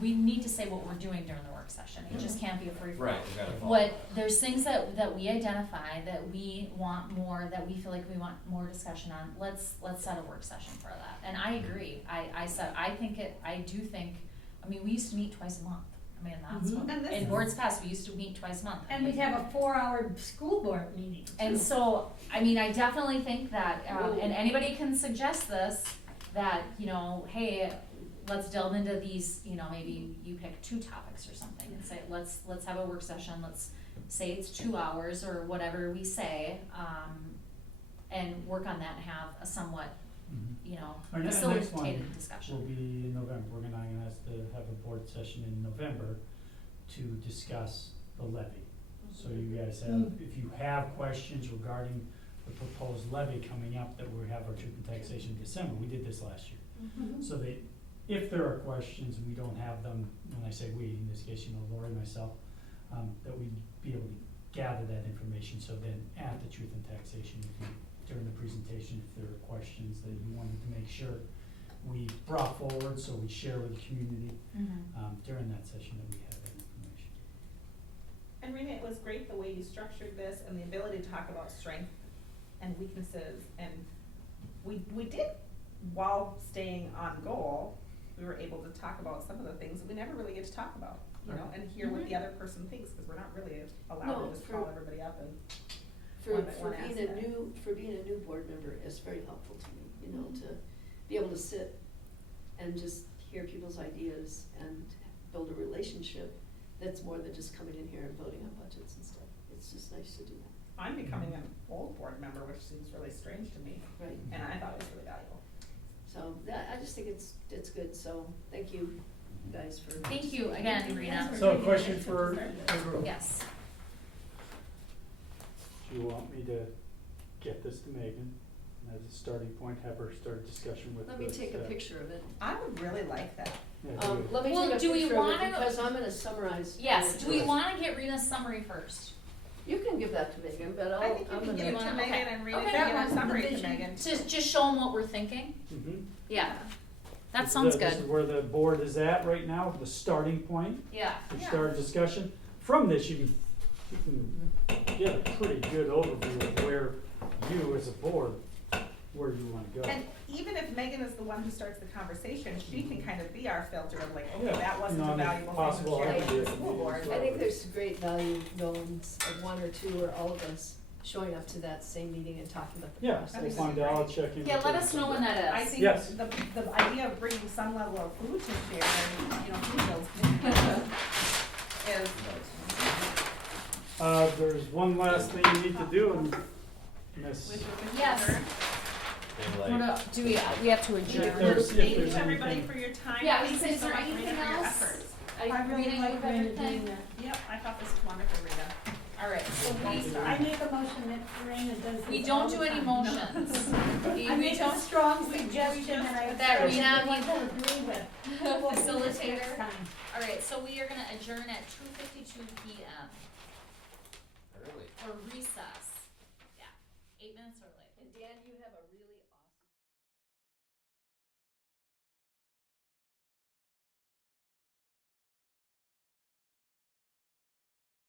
we need to say what we're doing during the work session, it just can't be a free for all. Right, we gotta follow. What, there's things that we identify that we want more, that we feel like we want more discussion on, let's set a work session for that. And I agree, I do think, I mean, we used to meet twice a month. I mean, that's what, And this in is- boards past, we used to meet twice a month. And we'd have a 4-hour school board meeting. And too. so, I mean, I definitely think that, and anybody can suggest this, that, you know, hey, let's delve into these, you know, maybe you pick 2 topics or something and say, let's have a work session, let's say it's 2 hours or whatever we say, and work on that and have a somewhat, you know, Our next facilitated one discussion. will be in November. We're gonna ask to have a board session in November to discuss the levy. So you guys have, if you have questions regarding the proposed levy coming up, that we have our truth and taxation in December, we did this last year. So that if there are questions and we don't have them, when I say we, in this case, you know, Lori and myself, that we'd be able to gather that information, so then at the truth and taxation, if you, during the presentation, if there are questions that you wanted to make sure we brought forward, so we share with the community, during that session, that we have that information. And Rena, it was great the way you structured this and the ability to talk about strength and weaknesses, and we did, while staying on goal, we were able to talk about some of the things that we never really get to talk about, you know, and hear what the other person thinks, because we're not really allowed No, to just for- call everybody up and. For One that- one being a aspect. new board member, it's very helpful to me, you know, to be able to sit and just hear people's ideas and build a relationship that's more than just coming in here and voting on budgets and stuff. It's just nice to do that, I'm becoming an old board member, which seems really strange to me, right? and I thought it was really valuable. So that, I just think it's good, so thank you guys for. Thank you again, Rena. So a question for everyone. Yes. Do you want me to get this to Megan, and as a starting point, have her start a discussion with the Let me take a staff? picture of it. I would really like that. Yeah, do it. Let me Well, take a do we picture of it, wanna- because I'm gonna summarize. Yes, all do we of it. wanna get Rena's summary first? You can give that to Megan, but I think you I'm can give it gonna. to wanna- Megan okay. and Rena Okay. can give That a one, summary the to vision. Megan. Just show them what we're thinking? Mhm. Yeah. That This is sounds This is good. where the board is at right now, the starting point, Yeah. to start a discussion. From this, you can get a pretty good overview of where you as a board, where you wanna go. And even if Megan is the one who starts the conversation, she can kind of be our filter of like, okay, Yeah, that wasn't you know, a and if valuable thing possible, to share I with can the do it school in board. meetings. I think there's great value knowing of 1 or 2 or all of us showing up to that same meeting and talking about the Yeah, process. we'll find out, I'll check in. Yeah, with let her. us know when that I is. think Yes. the idea of bringing some level of food to share and, you know, food bills is, There's one last thing you need to do, and Miss, Yes. And What like, do we have to If adjourn? there's thank you anything- everybody for your time. Yeah, I was Thank gonna you say, is there much, Rena, anything for your else? efforts. I really Rena, you like have Rena everything? doing that. Yep, I thought this was wonderful, Rita. All right, so I make a motion that Rena does this we all don't the do any time. motions. I make a don't strong suggestion and I That expect Rena everyone needs- to agree with. We'll do this next Facilitator. time. All right, so we are gonna adjourn at 2:52 PM early. or recess. Yeah, 8 minutes early. And Dan, you have